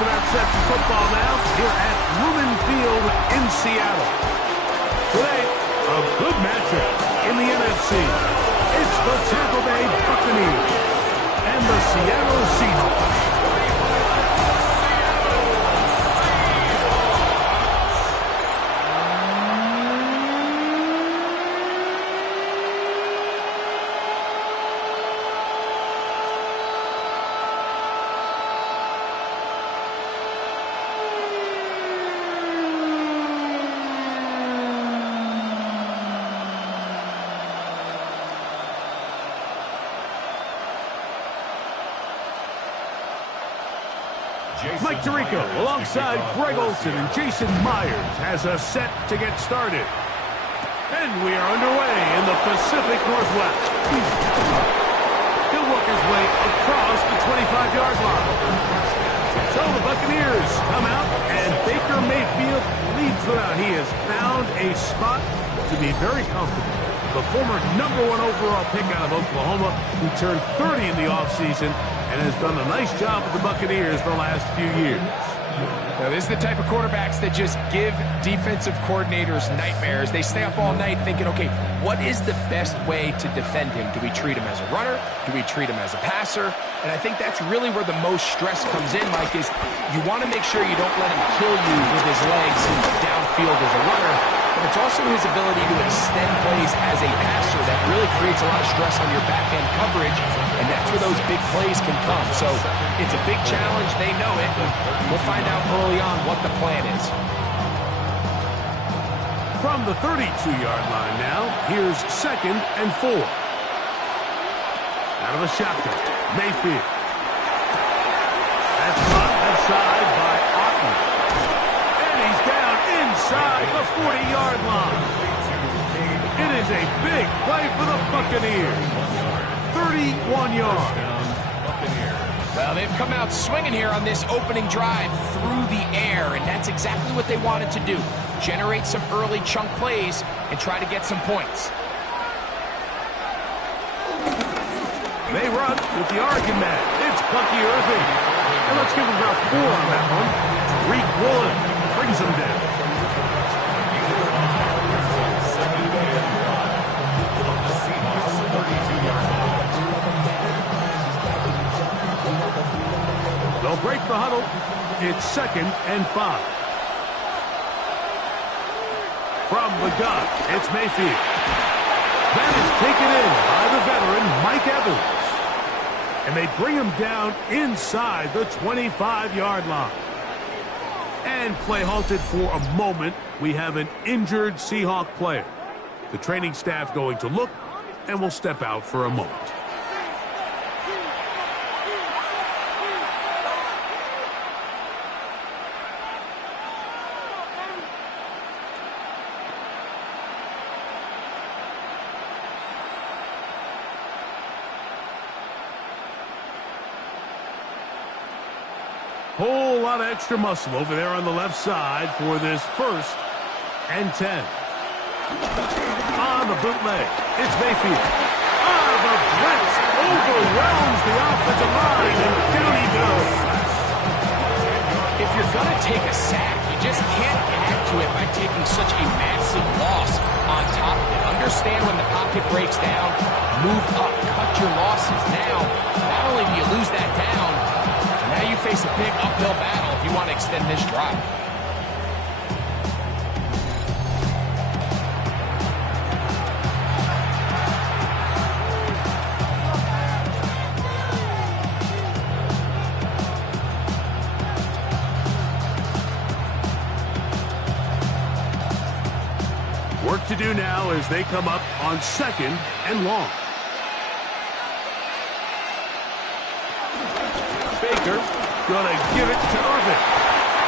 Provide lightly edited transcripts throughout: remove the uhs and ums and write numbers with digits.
to that set for football now here at Lumen Field in Seattle. Today, a good matchup in the NFC. It's the Tampa Bay Buccaneers and the Seattle Seahawks. Mike Tirico alongside Greg Olsen and Jason Myers has a set to get started. And we are underway in the Pacific Northwest. He'll work his way across the 25-yard line. So the Buccaneers come out, and Baker Mayfield leads them out. He has found a spot to be very comfortable. The former #1 overall pick out of Oklahoma, who turned 30 in the offseason, and has done a nice job with the Buccaneers the last few years. Now, this is the type of quarterbacks that just give defensive coordinators nightmares. They stay up all night thinking, okay, what is the best way to defend him? Do we treat him as a runner? Do we treat him as a passer? And I think that's really where the most stress comes in, Mike, is you want to make sure you don't let him kill you with his legs and downfield as a runner. But it's also his ability to extend plays as a passer that really creates a lot of stress on your back-end coverage, and that's where those big plays can come. So it's a big challenge. They know it. We'll find out early on what the plan is. From the 32-yard line now, here's 2nd and 4. Out of the shotgun, Mayfield. That's caught left side by Otten. And he's down inside the 40-yard line. It is a big play for the Buccaneers. 31 yards. Well, they've come out swinging here on this opening drive through the air, and that's exactly what they wanted to do. Generate some early chunk plays and try to get some points. They run with the Oregon man. It's Bucky Irving. And let's give him about 4 on that one. Reek Woolen brings him down. They'll break the huddle. It's 2nd and 5. From the gun, it's Mayfield. That is taken in by the veteran, Mike Evans. And they bring him down inside the 25-yard line. And play halted for a moment. We have an injured Seahawk player. The training staff going to look, and will step out for a moment. Whole lot of extra muscle over there on the left side for this 1st and 10. On the bootleg, it's Mayfield. The blitz overwhelms the offensive line, and down he goes. If you're going to take a sack, you just can't add to it by taking such a massive loss on top of it. Understand when the pocket breaks down, move up, cut your losses. Now, not only do you lose that down, now you face a big uphill battle if you want to extend this drive. Work to do now as they come up on 2nd and long. Baker gonna give it to Irving.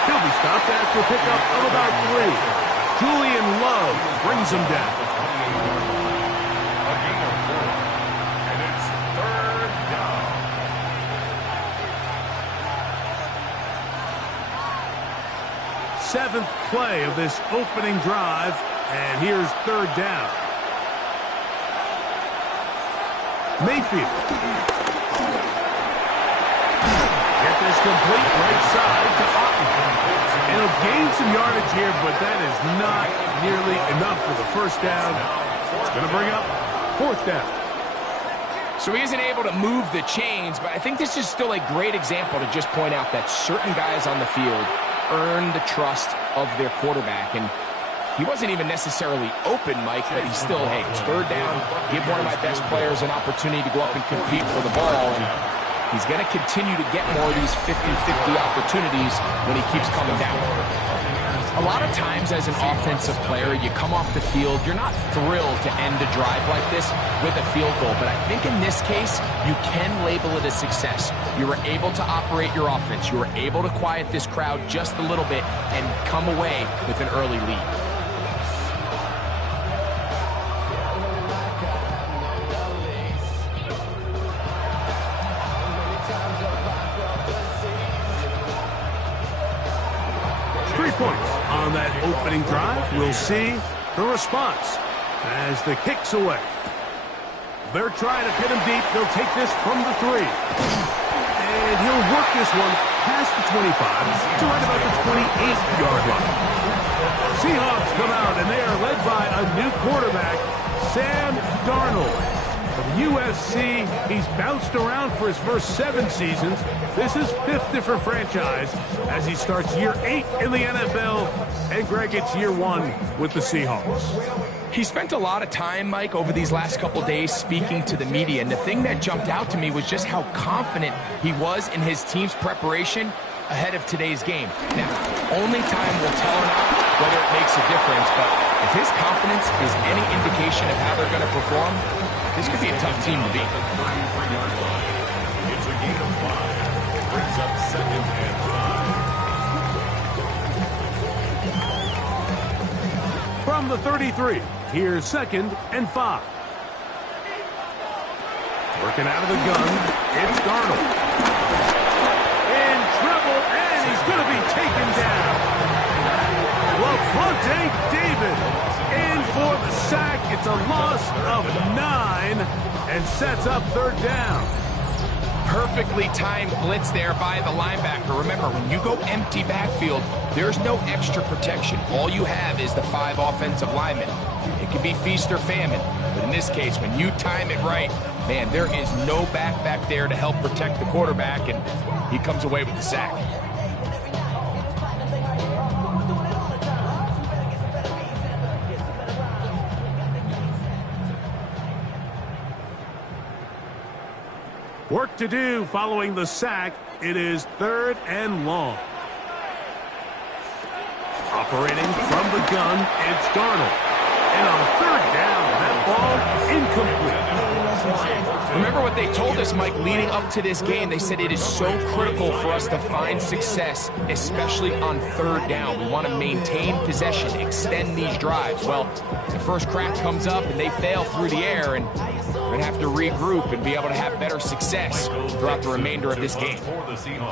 He'll be stopped after a pickup of about 3. Julian Love brings him down. A gain of 4. And it's 3rd down. Seventh play of this opening drive, and here's 3rd down. Mayfield. Get this complete right side to gain some yardage here, but that is not nearly enough for the first down. It's going to bring up fourth down. So he isn't able to move the chains, but I think this is still a great example to just point out that certain guys on the field earn the trust of their quarterback. And he wasn't even necessarily open, Mike, but he's still, hey, it's third down. Give one of my best players an opportunity to go up and compete for the ball. And he's going to continue to get more of these 50-50 opportunities when he keeps coming down. A lot of times as an offensive player, you come off the field, you're not thrilled to end a drive like this with a field goal. But I think in this case, you can label it a success. You were able to operate your offense. You were able to quiet this crowd just a little bit and come away with an early lead. Points on that opening drive. We'll see the response as the kick's away. They're trying to pin him deep. They'll take this from the 3. And he'll work this one past the 25 to right about the 28-yard line. Seahawks come out, and they are led by a new quarterback, Sam Darnold. From USC, he's bounced around for his first 7 seasons. This is 5th different franchise as he starts year 8 in the NFL. And Greg, it's year 1 with the Seahawks. He spent a lot of time, Mike, over these last couple days speaking to the media. And the thing that jumped out to me was just how confident he was in his team's preparation ahead of today's game. Now, only time will tell or not whether it makes a difference. But if his confidence is any indication of how they're going to perform, this could be a tough team to beat. It's a gain of 5. Brings up 2nd and 5. From the 33, here's 2nd and 5. Working out of the gun, it's Darnold. In trouble, and he's going to be taken down. LaFonte David in for the sack. It's a loss of 9 and sets up 3rd down. Perfectly timed blitz there by the linebacker. Remember, when you go empty backfield, there's no extra protection. All you have is the 5 offensive linemen. It can be feast or famine, but in this case, when you time it right, man, there is no back there to help protect the quarterback, and he comes away with the sack. Work to do following the sack. It is 3rd and long. Operating from the gun, it's Darnold. And on 3rd down, that ball incomplete. Remember what they told us, Mike, leading up to this game. They said it is so critical for us to find success, especially on 3rd down. We want to maintain possession, extend these drives. Well, the first crack comes up and they fail through the air, and we're going to have to regroup and be able to have better success throughout the remainder of this game.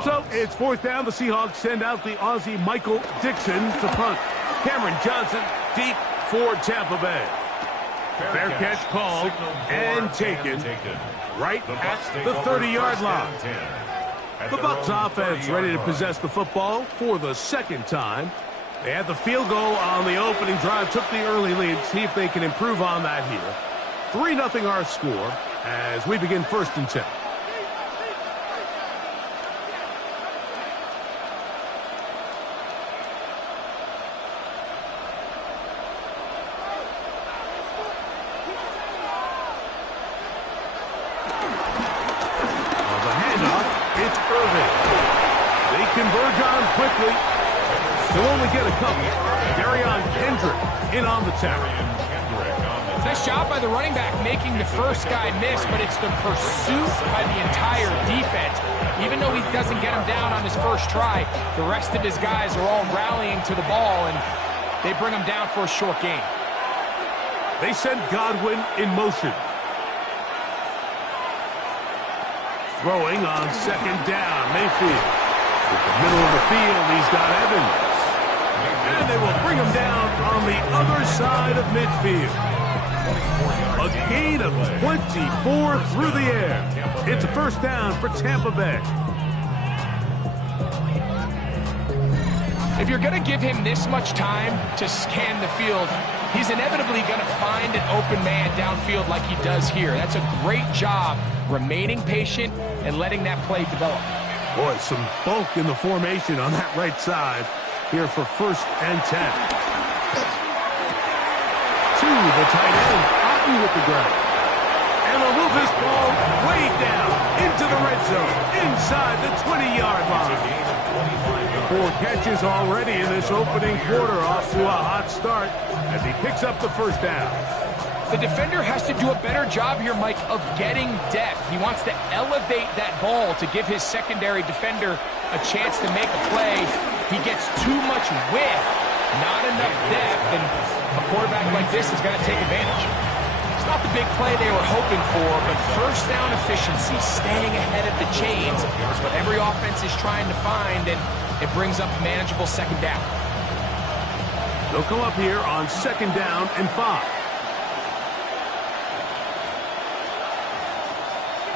So it's 4th down. The Seahawks send out the Aussie Michael Dixon to punt. Cameron Johnson deep for Tampa Bay. Fair catch called and taken right at the 30-yard line. The Bucs offense ready to possess the football for the 2nd time. They had the field goal on the opening drive, took the early lead. See if they can improve on that here. 3-0 our score as we begin 1st and 10. Converge on quickly. He'll only get a couple. Darion Kendrick in on the tackle. Nice job by the running back making the first guy miss, but it's the pursuit by the entire defense. Even though he doesn't get him down on his first try, the rest of his guys are all rallying to the ball, and they bring him down for a short gain. They send Godwin in motion. Throwing on 2nd down, Mayfield. With the middle of the field, he's got Evans. And they will bring him down on the other side of midfield. A gain of 24 through the air. It's a 1st down for Tampa Bay. If you're going to give him this much time to scan the field, he's inevitably going to find an open man downfield like he does here. That's a great job remaining patient and letting that play develop. Boy, some bulk in the formation on that right side here for 1st and 10. To the tight end, Otten with the grab. And they'll move this ball way down into the red zone, inside the 20-yard line. 4 catches already in this opening quarter, off to a hot start as he picks up the 1st down. The defender has to do a better job here, Mike, of getting depth. He wants to elevate that ball to give his secondary defender a chance to make a play. He gets too much width, not enough depth, and a quarterback like this is going to take advantage. It's not the big play they were hoping for, but 1st down efficiency, staying ahead of the chains, is what every offense is trying to find, and it brings up a manageable 2nd down. They'll come up here on 2nd down and 5.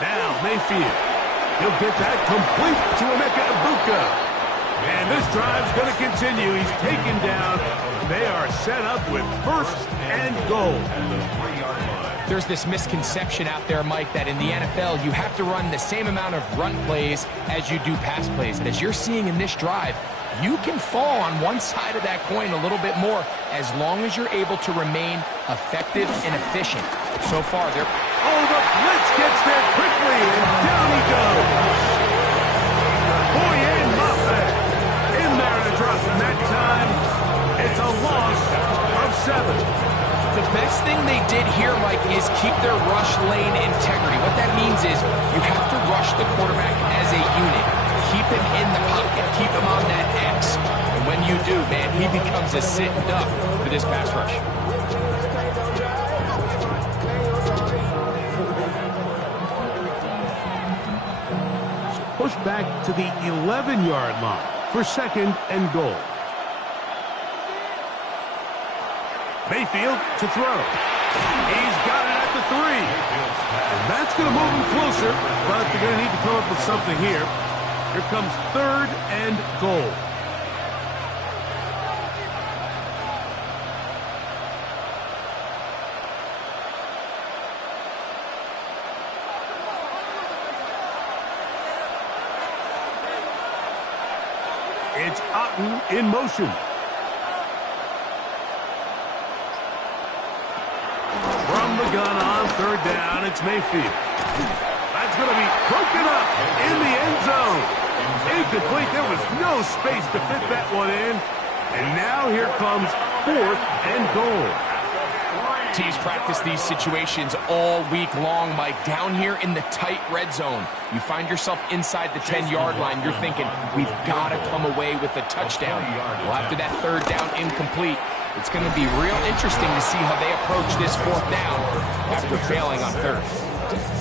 Now Mayfield. He'll get that complete to Emeka Egbuka. And this drive's going to continue. He's taken down. They are set up with 1st and goal. There's this misconception out there, Mike, that in the NFL you have to run the same amount of run plays as you do pass plays. As you're seeing in this drive, you can fall on one side of that coin a little bit more as long as you're able to remain effective and efficient. So far, they're... Oh, the blitz gets there quickly, and down he goes. Boy, and Muffet in there to drop him that time. It's a loss of 7. The best thing they did here, Mike, is keep their rush lane integrity. What that means is you have to rush the quarterback as a unit. Keep him in the pocket. Keep him on that X. And when you do, man, he becomes a sitting duck for this pass rush. Push back to the 11-yard line for 2nd and goal. Mayfield to throw. He's got it at the 3. And that's going to move him closer, but they're going to need to come up with something here. Here comes 3rd and goal. It's Otten in motion. From the gun on 3rd down, it's Mayfield. That's going to be broken up in the end zone. Incomplete. There was no space to fit that one in. And now here comes 4th and goal. Teams practice these situations all week long, Mike. Down here in the tight red zone, you find yourself inside the 10-yard line. You're thinking, we've got to come away with a touchdown. Well, after that 3rd down incomplete, it's going to be real interesting to see how they approach this 4th down after failing on 3rd.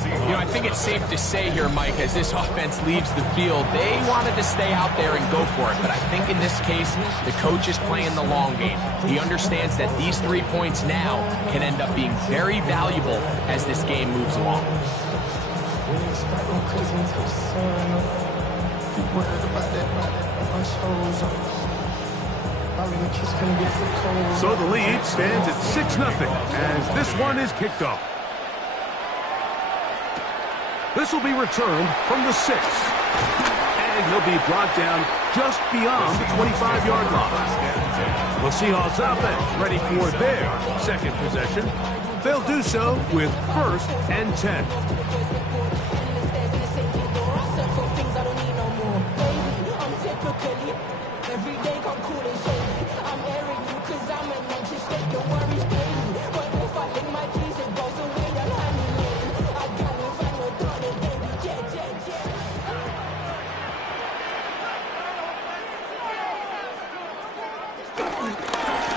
You know, I think it's safe to say here, Mike, as this offense leaves the field, they wanted to stay out there and go for it. But I think in this case, the coach is playing the long game. He understands that these 3 points now can end up being very valuable as this game moves along. So the lead stands at 6-0 as this one is kicked off. This will be returned from the 6. And he'll be brought down just beyond the 25-yard line. The Seahawks offense ready for their 2nd possession. They'll do so with 1st and 10.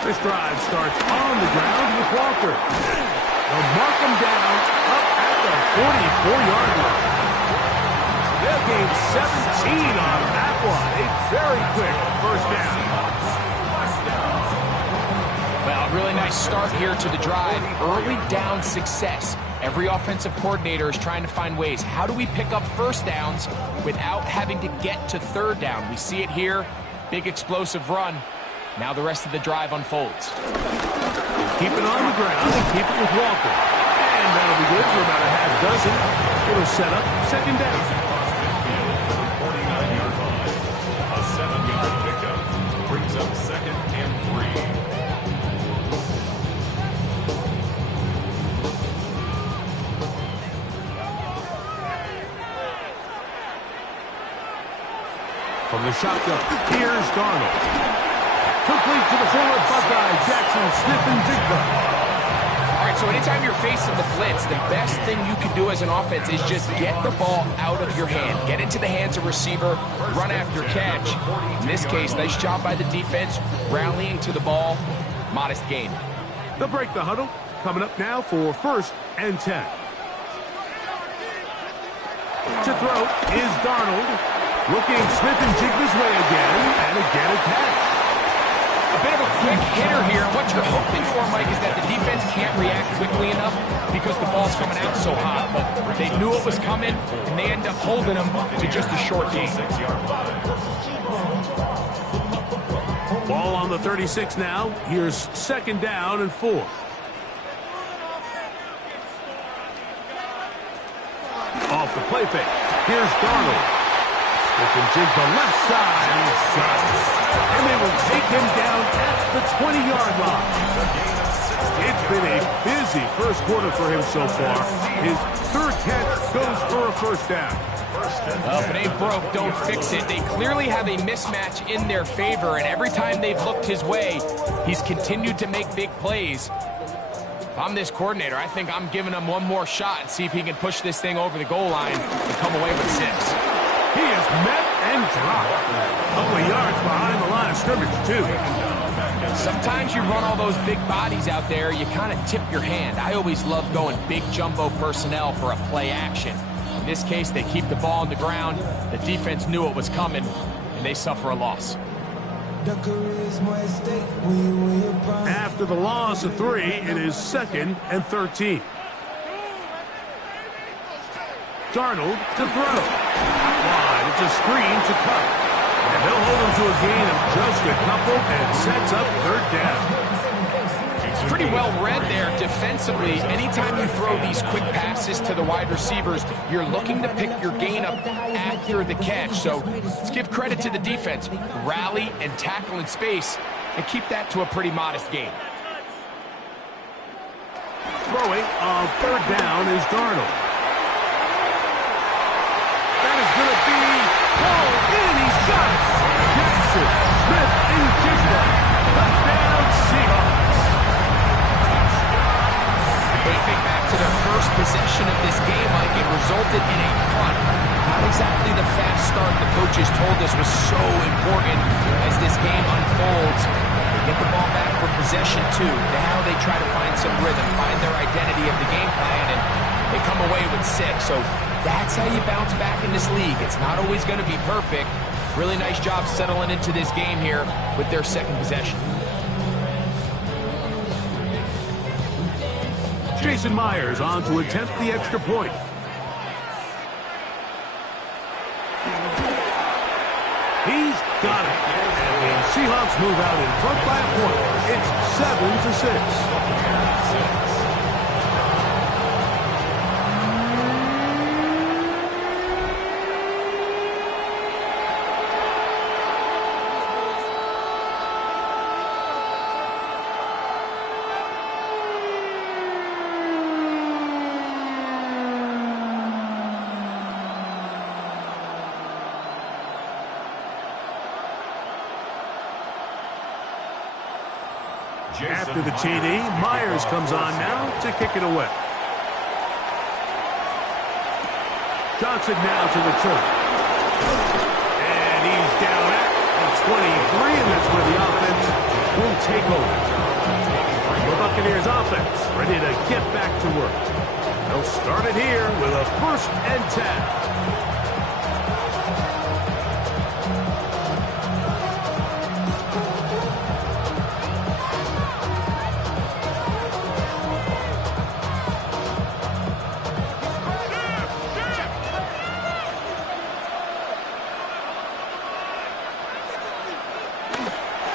This drive starts on the ground with Walker. They'll mark him down up at the 44-yard line. They'll gain 17 on that one. A very quick 1st down. Well, a really nice start here to the drive. Early down success. Every offensive coordinator is trying to find ways. How do we pick up 1st downs without having to get to 3rd down? We see it here. Big explosive run. Now the rest of the drive unfolds. Keep it on the ground and keep it with Walker. And that'll be good for about a half dozen. It'll set up second down. 49-yard line. A 7-yard pickup brings up 2nd and 3. From the shotgun, here's Darnold. Complete to the former Buckeye, Jackson Smith-Njigba. All right, so anytime you're facing the blitz, the best thing you can do as an offense is just get the ball out of your hand. Get into the hands of receiver, run after catch. In this case, nice job by the defense, rallying to the ball. Modest gain. They'll break the huddle. Coming up now for 1st and 10. To throw is Darnold. Looking Smith-Njigba's way again, and again a catch. A bit of a quick hitter here. What you're hoping for, Mike, is that the defense can't react quickly enough because the ball's coming out so hot. But they knew it was coming, and they end up holding them to just a short gain. Ball on the 36 now. Here's 2nd down and 4. Off the play fake. Here's Darnold. Smith-Njigba left side. And they will take him down at the 20-yard line. It's been a busy first quarter for him so far. His 3rd catch goes for a 1st down. Well, if it ain't broke, don't fix it. They clearly have a mismatch in their favor, and every time they've looked his way, he's continued to make big plays. If I'm this coordinator, I think I'm giving him one more shot and see if he can push this thing over the goal line and come away with 6. He is met and dropped. A couple of yards behind the line of scrimmage, too. Sometimes you run all those big bodies out there, you kind of tip your hand. I always love going big jumbo personnel for a play action. In this case, they keep the ball on the ground. The defense knew it was coming, and they suffer a loss. After the loss of 3, it is 2nd and 13. Darnold to throw. Wide, it's a screen to cut. And they'll hold him to a gain of just a couple and sets up 3rd down. It's pretty well read there defensively. Anytime you throw these quick passes to the wide receivers, you're looking to pick your gain up after the catch. So let's give credit to the defense. Rally and tackle in space and keep that to a pretty modest gain. Throwing on 3rd down is Darnold. That is going to be pulled in. He's got it. Jackson Smith-Njigba. Touchdown Seahawks. They think back to their first possession of this game, Mike. It resulted in a punt. Not exactly the fast start the coaches told us was so important as this game unfolds. They get the ball back for possession 2. Now they try to find some rhythm, find their identity of the game plan, and they come away with 6. So that's how you bounce back in this league. It's not always going to be perfect. Really nice job settling into this game here with their 2nd possession. Jason Myers on to attempt the extra point. He's got it. And the Seahawks move out in front by a point. It's 7-6. After the TD, Myers comes on now to kick it away. Johnson now to return. And he's down at the 23, and that's where the offense will take over. The Buccaneers offense ready to get back to work. They'll start it here with a 1st and 10.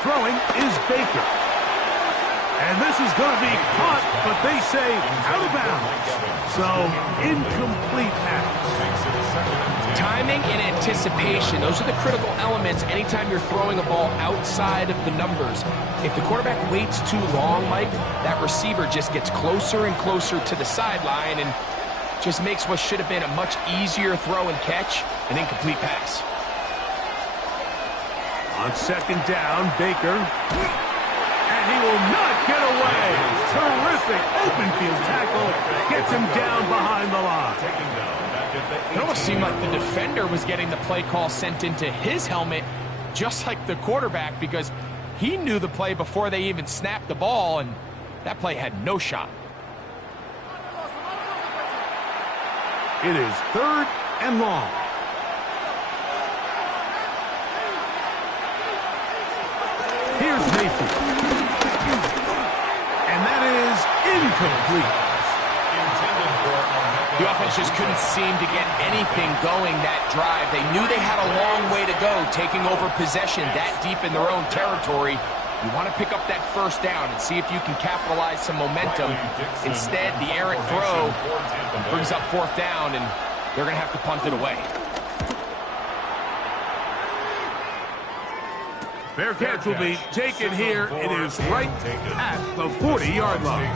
Throwing is Baker. And this is going to be caught, but they say out of bounds. So, incomplete pass. Timing and anticipation, those are the critical elements anytime you're throwing a ball outside of the numbers. If the quarterback waits too long, Mike, that receiver just gets closer and closer to the sideline and just makes what should have been a much easier throw and catch an incomplete pass. On second down, Baker. And he will not get away. Terrific open field tackle. Gets him down behind the line. It almost seemed like the defender was getting the play call sent into his helmet, just like the quarterback, because he knew the play before they even snapped the ball, and that play had no shot. It is 3rd and long. Here's Mayfield. And that is incomplete. The offense just couldn't seem to get anything going that drive. They knew they had a long way to go, taking over possession that deep in their own territory. You want to pick up that first down and see if you can capitalize some momentum. Instead, the errant throw brings up 4th down, and they're going to have to punt it away. Fair catch will be taken here. It is right at the 40-yard line.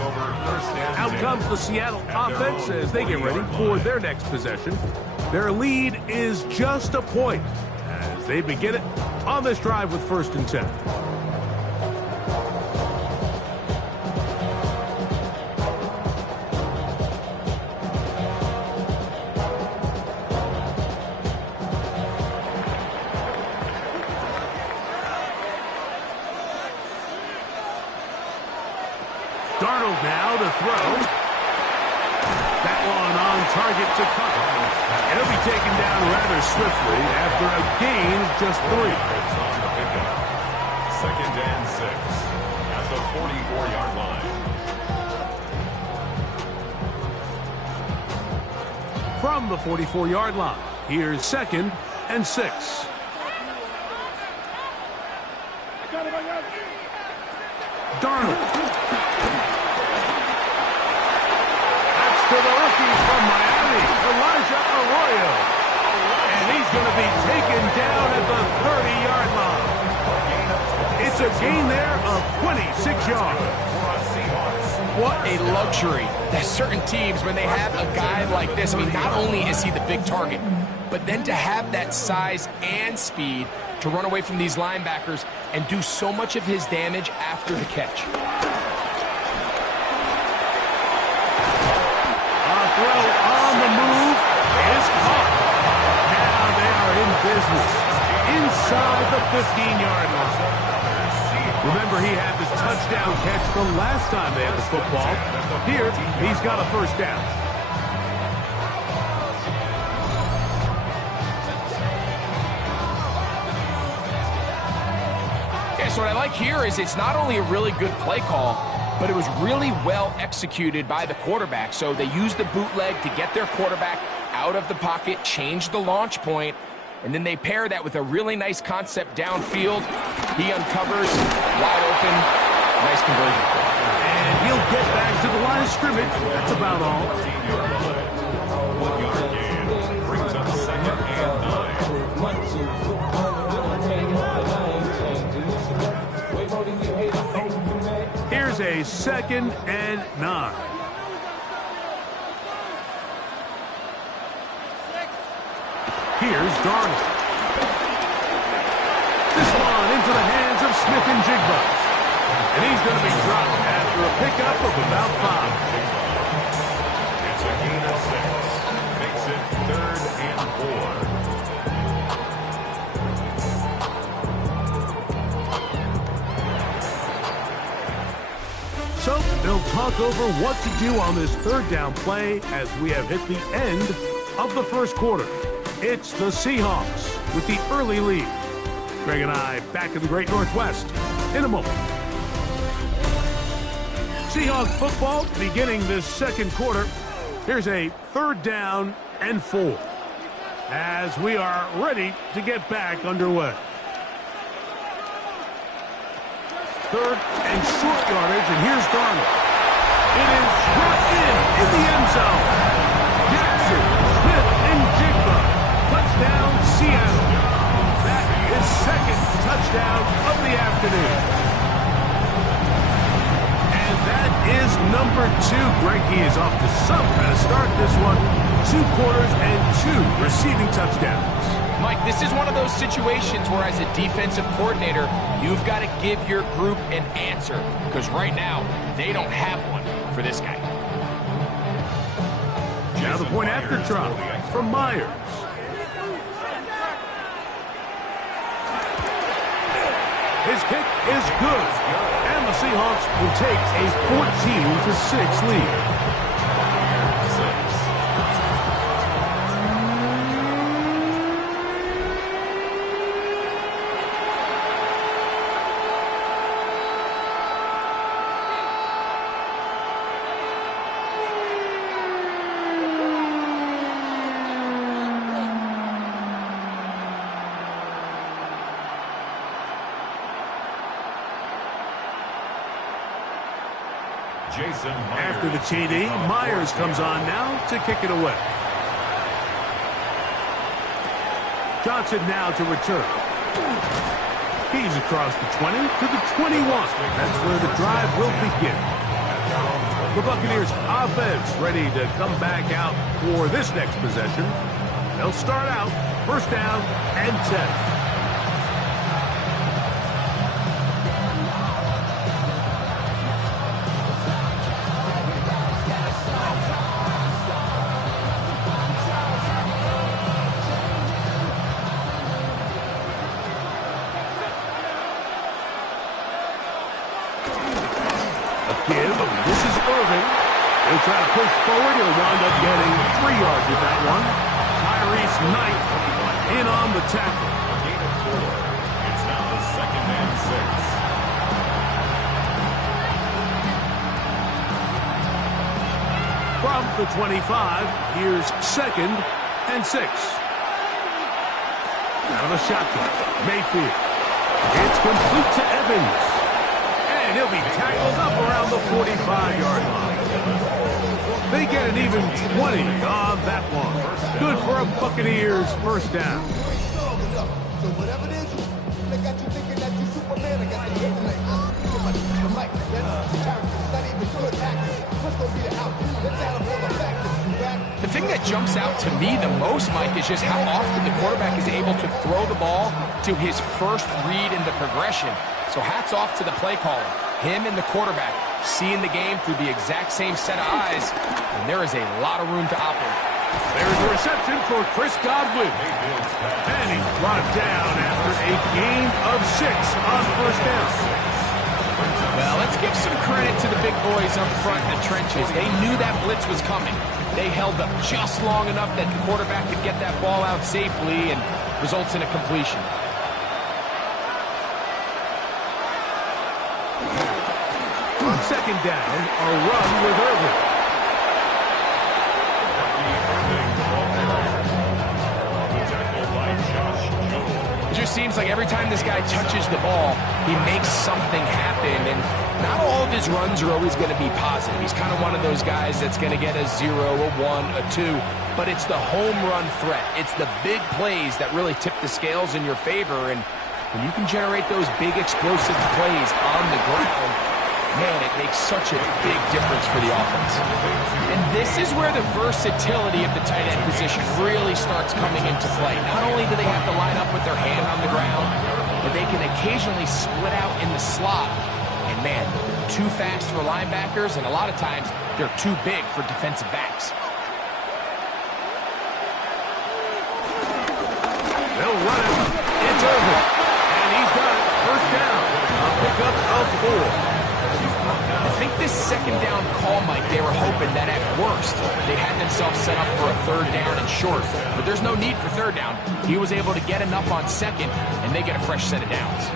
Out comes the Seattle offense as they get ready for their next possession. Their lead is just a point as they begin it on this drive with 1st and 10. Darnold now to throw. That one on target to cover. And he'll be taken down rather swiftly after a gain of just 3. Second and 6 at the 44-yard line. From the 44-yard line, here's 2nd and 6. Darnold. To the rookie from Miami, Elijah Arroyo. And he's going to be taken down at the 30-yard line. It's a gain there of 26 yards. What a luxury that certain teams, when they have a guy like this, I mean, not only is he the big target, but then to have that size and speed to run away from these linebackers and do so much of his damage after the catch. Throw on the move is caught. Now they are in business inside the 15-yard line. Remember, he had the touchdown catch the last time they had the football. Here, he's got a 1st down. Yeah, so what I like here is it's not only a really good play call, but it was really well executed by the quarterback. So they used the bootleg to get their quarterback out of the pocket, change the launch point, and then they pair that with a really nice concept downfield. He uncovers, wide open, nice conversion. And he'll get back to the line of scrimmage. That's about all. 1-yard gain brings up 2nd and 9. Here's a 2nd and 9. Here's Darnold. This one into the hands of Smith and Jigba. And he's going to be dropped after a pickup of about 5. It's a gain of 6. Makes it 3rd and 4. So they'll talk over what to do on this 3rd down play as we have hit the end of the 1st quarter. It's the Seahawks with the early lead. Greg and I back in the Great Northwest in a moment. Seahawks football beginning this 2nd quarter. Here's a 3rd down and 4 as we are ready to get back underway. Third and short yardage, and here's Darnold. It is brought in the end zone. Jackson, Smith, and Jigba. Touchdown, Seattle. That is second touchdown of the afternoon. And that is number 2. Greg, he is off to some kind of start this one. 2 quarters and 2 receiving touchdowns. Mike, this is one of those situations where as a defensive coordinator, you've got to give your group an answer. Because right now, they don't have one for this guy. Now the point after try from Myers. His kick is good. And the Seahawks will take a 14-6 lead. After the TD, Myers comes on now to kick it away. Johnson now to return. He's across the 20 to the 21. That's where the drive will begin. The Buccaneers offense ready to come back out for this next possession. They'll start out first down and 10. This is Irving. He'll try to push forward. He'll wind up getting 3 yards with that one. Tyrese Knight in on the tackle. A gain of 4. It's now the second and 6. From the 25, here's second and 6. Out of the shotgun, Mayfield. It's complete to Evans. And he'll be tackled up around the 45-yard line. They get an even 20 on that one. Good for a Buccaneers first down. So whatever it is, they got you thinking that you Superman. I got the hit like, the mic, that's character, not even good acting. What's going to be the outcome? Let's add up all the factors. The thing that jumps out to me the most, Mike, is just how often the quarterback is able to throw the ball to his first read in the progression. So hats off to the play caller. Him and the quarterback seeing the game through the exact same set of eyes, and there is a lot of room to operate. There's a reception for Chris Godwin. And he's brought down after a gain of 6 on first down. Well, let's give some credit to the big boys up front in the trenches. They knew that blitz was coming. They held up just long enough that the quarterback could get that ball out safely and results in a completion. On second down, a run with Irving. It just seems like every time this guy touches the ball, he makes something happen, and not all of his runs are always going to be positive. He's kind of one of those guys that's going to get a 0, a 1, a 2, but it's the home run threat. It's the big plays that really tip the scales in your favor, and when you can generate those big explosive plays on the ground, man, it makes such a big difference for the offense. And this is where the versatility of the tight end position really starts coming into play. Not only do they have to line up with their hand on the ground, but they can occasionally split out in the slot. And man, too fast for linebackers, and a lot of times they're too big for defensive backs. They'll run it. It's over. And he's got it. First down. A pickup of 4. I think this second down call, Mike, they were hoping that at worst they had themselves set up for a third down and short. But there's no need for third down. He was able to get enough on second, and they get a fresh set of downs.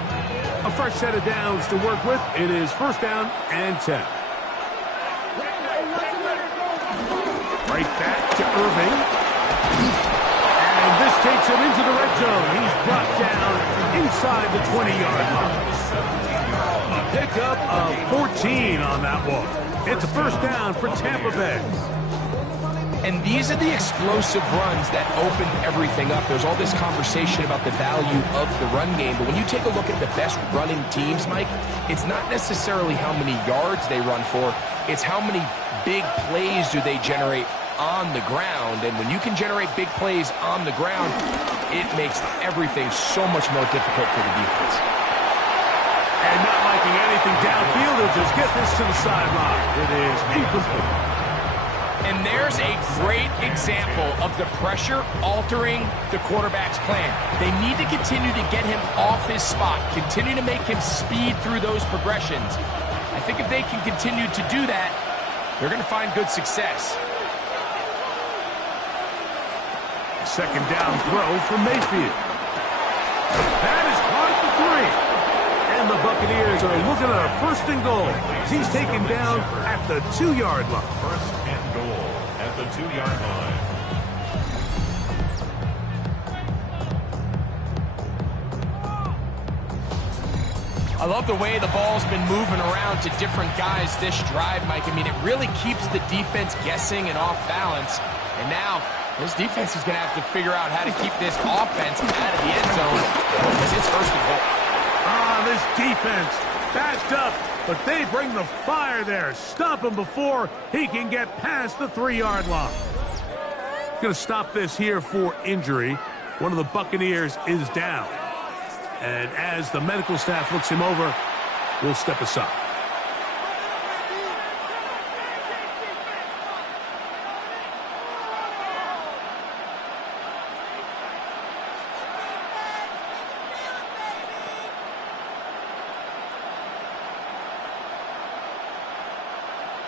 A fresh set of downs to work with. It is first down and 10. Right back to Irving. And this takes him into the red zone. He's brought down inside the 20-yard line. pickup of 14 on that one. It's a first down for Tampa Bay. And these are the explosive runs that open everything up. There's all this conversation about the value of the run game, but when you take a look at the best running teams, Mike, it's not necessarily how many yards they run for, it's how many big plays do they generate on the ground. And when you can generate big plays on the ground, it makes everything so much more difficult for the defense. And not liking anything downfield, they'll just get this to the sideline. It is incomplete. And there's a great example of the pressure altering the quarterback's plan. They need to continue to get him off his spot, continue to make him speed through those progressions. I think if they can continue to do that, they're going to find good success. Second down throw for Mayfield. That is caught at the 3. And the Buccaneers are looking at a first and goal. He's taken down at the 2-yard line. First and goal at the 2-yard line. I love the way the ball's been moving around to different guys this drive, Mike. I mean, it really keeps the defense guessing and off balance. And now, this defense is going to have to figure out how to keep this offense out of the end zone because it's first and goal. This defense backed up, but they bring the fire there. Stop him before he can get past the 3-yard line. Going to stop this here for injury. One of the Buccaneers is down. And as the medical staff looks him over, we'll step aside.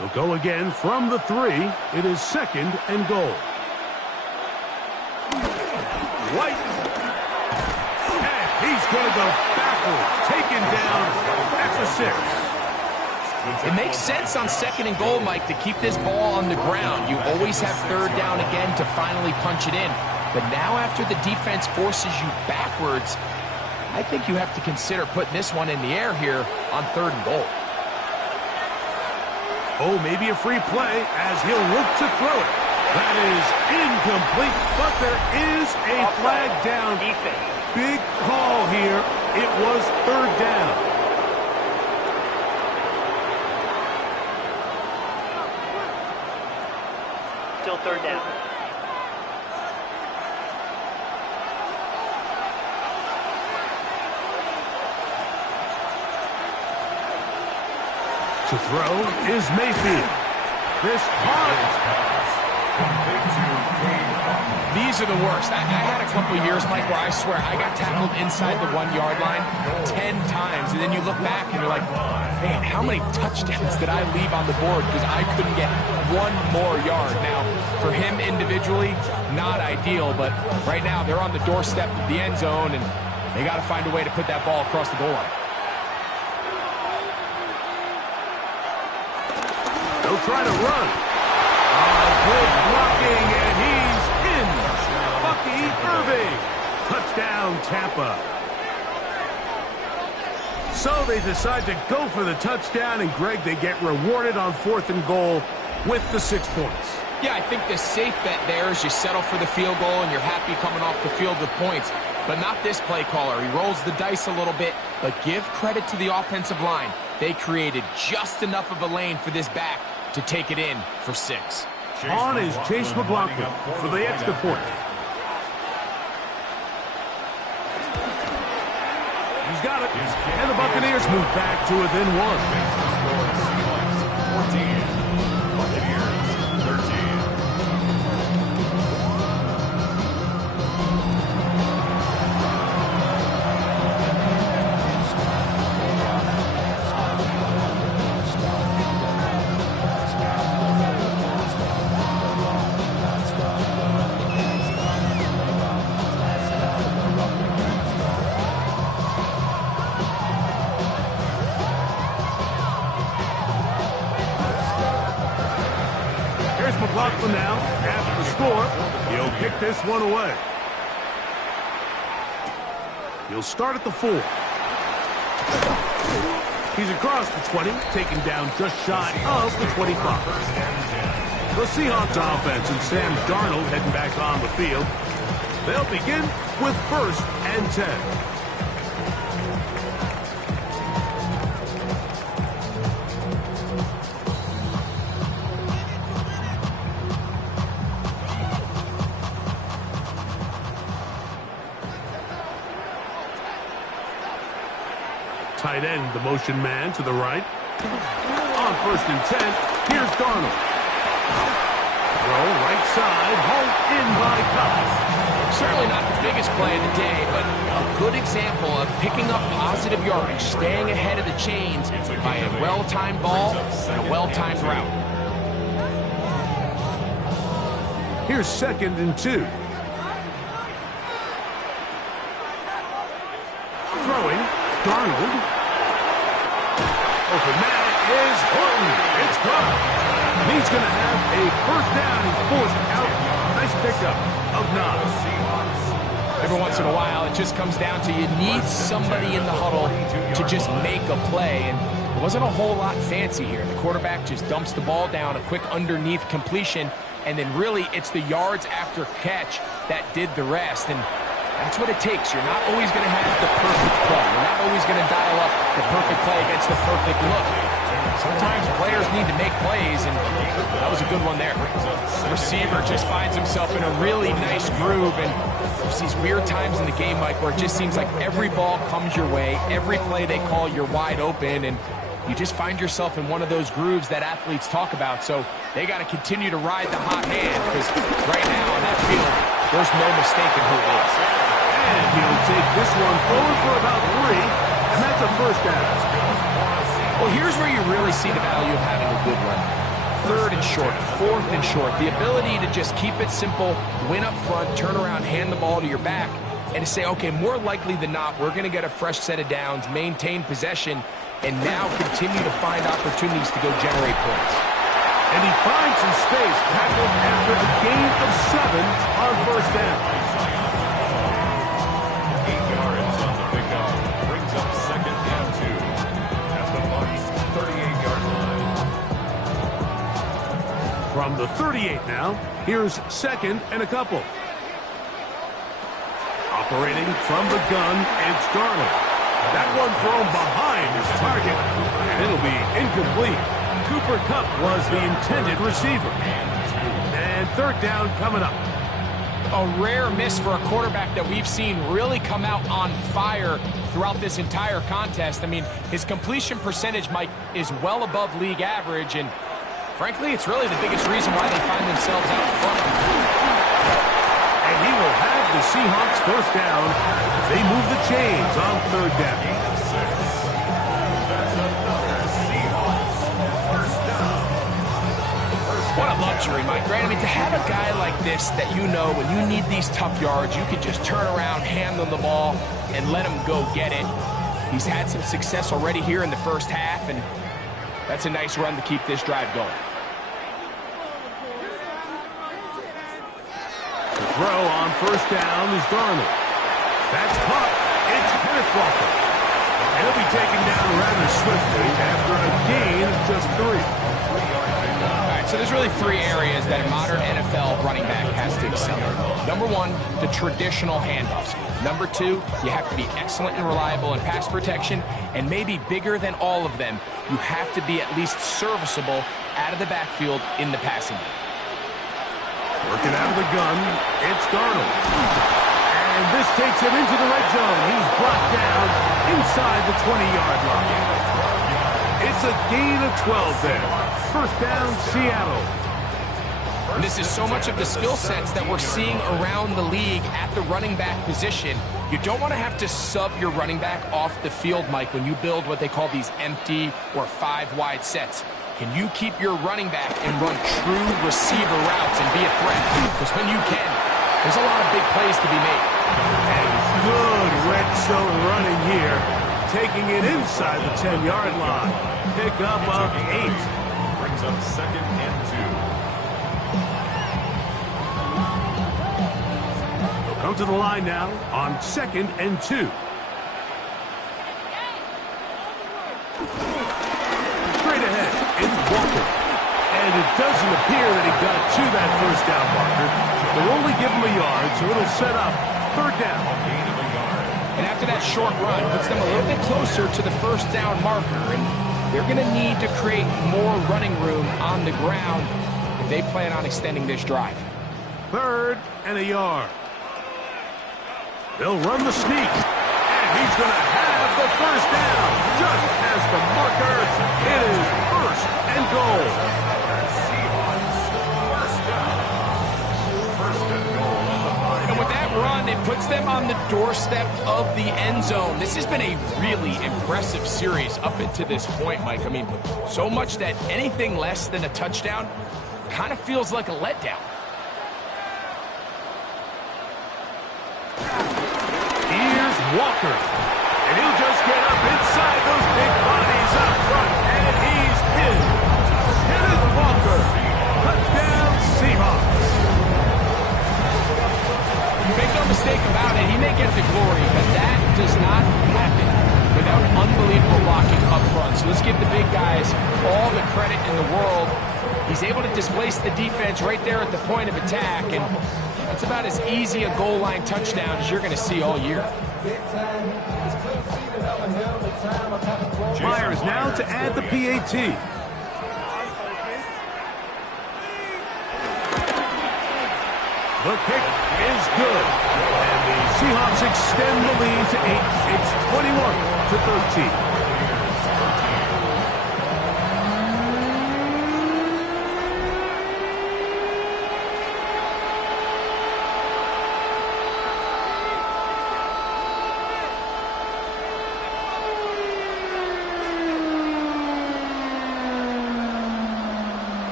They'll go again from the 3. It is second and goal. White. And he's going to go backwards. Taken down at the 6. It makes sense on second and goal, Mike, to keep this ball on the ground. You always have third down again to finally punch it in. But now after the defense forces you backwards, I think you have to consider putting this one in the air here on third and goal. Oh, maybe a free play as he'll look to throw it. That is incomplete, but there is a flag down. Big call here. It was third down. Still third down. To throw is Mayfield. This hard. These are the worst. I had a couple years, Mike, where I swear I got tackled inside the 1-yard line 10 times. And then you look back and you're like, man, how many touchdowns did I leave on the board because I couldn't get one more yard? Now, for him individually, not ideal. But right now, they're on the doorstep of the end zone, and they got to find a way to put that ball across the goal line. They'll try to run. Good blocking, and he's in. Bucky Irving. Touchdown, Tampa. So they decide to go for the touchdown, and Greg, they get rewarded on 4th and goal with the 6 points. Yeah, I think the safe bet there is you settle for the field goal and you're happy coming off the field with points. But not this play caller. He rolls the dice a little bit, but give credit to the offensive line. They created just enough of a lane for this back to take it in for 6. On is Chase McLaughlin for the extra point. He's got it. And the Buccaneers move back to within 1. 14. Buccaneers 13. McLaughlin now after the score. He'll kick this one away. He'll start at the 4. He's across the 20, taken down just shy of the 25. The Seahawks offense and Sam Darnold heading back on the field. They'll begin with 1st and 10. Tight end, the motion man to the right. On 1st and 10, here's Darnold. Throw right side, hauled in by Cox. Certainly not the biggest play of the day, but a good example of picking up positive yardage, staying ahead of the chains by a well-timed ball and a well-timed route. Here's 2nd and 2. Throwing, Darnold. Open man is Horton. It's caught. He's going to have a 1st down. He's forced out. Nice pickup of 9. Every once in a while, it just comes down to you need somebody in the huddle to just make a play. And it wasn't a whole lot fancy here. The quarterback just dumps the ball down, a quick underneath completion, and then really it's the yards after catch that did the rest. And that's what it takes. You're not always going to have the perfect play. You're not always going to dial up the perfect play against the perfect look. Sometimes players need to make plays, and that was a good one there. The receiver just finds himself in a really nice groove, and there's these weird times in the game, Mike, where it just seems like every ball comes your way, every play they call, you're wide open, and you just find yourself in one of those grooves that athletes talk about. So they got to continue to ride the hot hand, because right now on that field, there's no mistaking who it is. And he'll take this one forward for about 3, and that's a 1st down. Well, here's where you really see the value of having a good run. 3rd and short, 4th and short. The ability to just keep it simple, win up front, turn around, hand the ball to your back, and to say, okay, more likely than not, we're going to get a fresh set of downs, maintain possession, and now continue to find opportunities to go generate points. And he finds some space, tackled after a gain of 7 on 1st down. 8 yards on the pickup. Brings up 2nd and 2 at the Bucs' 38-yard line. From the 38 now, here's 2nd and a couple. Operating from the gun, it's Darnold. That one thrown behind his target, and it'll be incomplete. Cooper Kupp was the intended receiver. And 3rd down coming up. A rare miss for a quarterback that we've seen really come out on fire throughout this entire contest. I mean, his completion percentage, Mike, is well above league average, and frankly, it's really the biggest reason why they find themselves out front. And he will have the Seahawks 1st down. They move the chains on 3rd down. What a luxury, Mike, right? I mean, to have a guy like this that you know when you need these tough yards, you can just turn around, hand them the ball, and let him go get it. He's had some success already here in the 1st half, and that's a nice run to keep this drive going. The throw on 1st down is Darnold. That's caught. It's Kenneth Walker. And he'll be taken down rather swiftly after a gain of just 3. So there's really 3 areas that a modern NFL running back has to excel in. Number 1, the traditional handoffs. Number 2, you have to be excellent and reliable in pass protection. And maybe bigger than all of them, you have to be at least serviceable out of the backfield in the passing game. Working out of the gun, it's Darnold. And this takes him into the red zone. He's brought down inside the 20-yard line. It's a gain of 12 there. 1st down, Seattle. And this is so much of the skill sets that we're seeing around the league at the running back position. You don't want to have to sub your running back off the field, Mike, when you build what they call these empty or 5-wide sets. Can you keep your running back and run true receiver routes and be a threat? Because when you can, there's a lot of big plays to be made. And good red zone running here. Taking it inside the 10-yard line. Pick up of 8. Brings up 2nd and 2. They'll come to the line now on 2nd and 2. Straight ahead, it's Walker. And it doesn't appear that he got to that first down marker. They'll only give him a yard, so it'll set up third down. And after that short run, puts them a little bit closer to the first down marker. And they're going to need to create more running room on the ground if they plan on extending this drive. Third and a yard. They'll run the sneak. And he's going to have the first down. Just as the marker, it is first and goal. And with that run, it puts them on the doorstep of the end zone. This has been a really impressive series up until this point, Mike. I mean, so much that anything less than a touchdown kind of feels like a letdown. Here's Walker. And he'll just get up inside those big bodies up front. And he's in. Kenneth Walker. Touchdown Seahawks. Make no mistake about it, he may get the glory, but that does not happen without unbelievable blocking up front. So let's give the big guys all the credit in the world. He's able to displace the defense right there at the point of attack, and that's about as easy a goal line touchdown as you're going to see all year. Myers now to add the PAT. The kick is good. And the Seahawks extend the lead to 8. It's 21-13.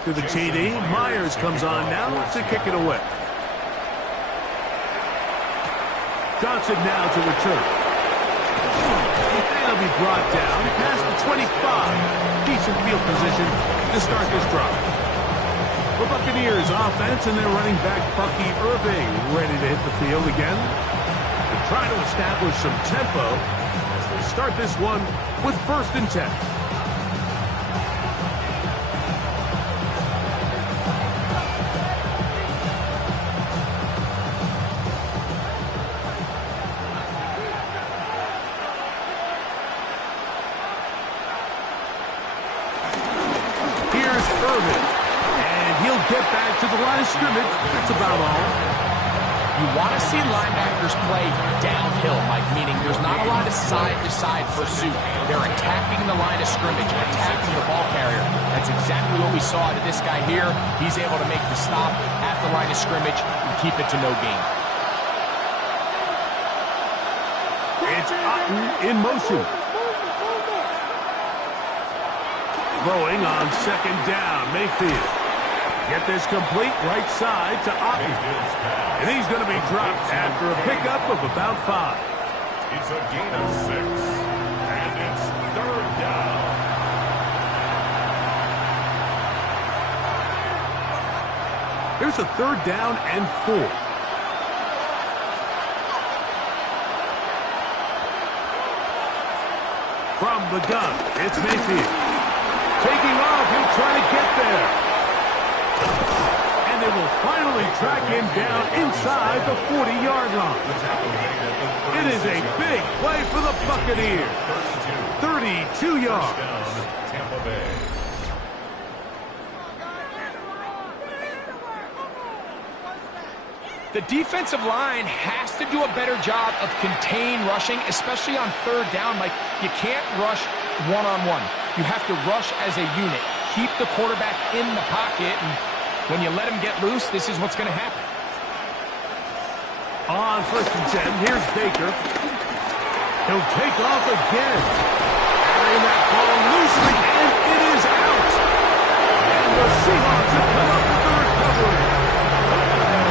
After the TD, Myers comes on now to kick it away. Johnson now to return. And he'll be brought down past the 25. Decent field position to start this drive. The Buccaneers offense and their running back Bucky Irving ready to hit the field again. They're trying to establish some tempo as they start this one with 1st and 10. Get back to the line of scrimmage. That's about all. You want to see linebackers play downhill, Mike, meaning there's not a lot of side-to-side pursuit. They're attacking the line of scrimmage, attacking the ball carrier. That's exactly what we saw to this guy here. He's able to make the stop at the line of scrimmage and keep it to no gain. It's Otten in motion. Throwing on 2nd down, Mayfield. Get this complete right side to Otten. And he's going to be dropped after a pickup of about 5. It's a gain of 6. And it's 3rd down. Here's a 3rd down and 4. From the gun, it's Mayfield. Taking off, he'll try to get there. And they will finally track him down inside the 40-yard line. It is a big play for the Buccaneers. 32 yards. Tampa Bay. The defensive line has to do a better job of contain rushing, especially on 3rd down. Like, you can't rush one-on-one. You have to rush as a unit. Keep the quarterback in the pocket, and when you let him get loose, this is what's going to happen. On 1st and 10, here's Baker. He'll take off again. Carrying that ball loosely, and it is out. And the Seahawks have come up with the recovery.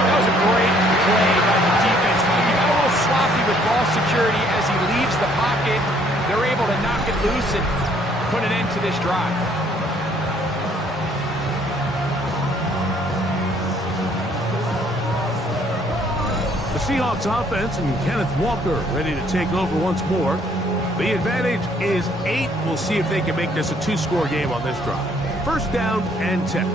That was a great play by the defense. He got a little sloppy with ball security as he leaves the pocket. They're able to knock it loose and put an end to this drive. Seahawks offense and Kenneth Walker ready to take over once more. The advantage is 8. We'll see if they can make this a 2-score game on this drive. First down and 10.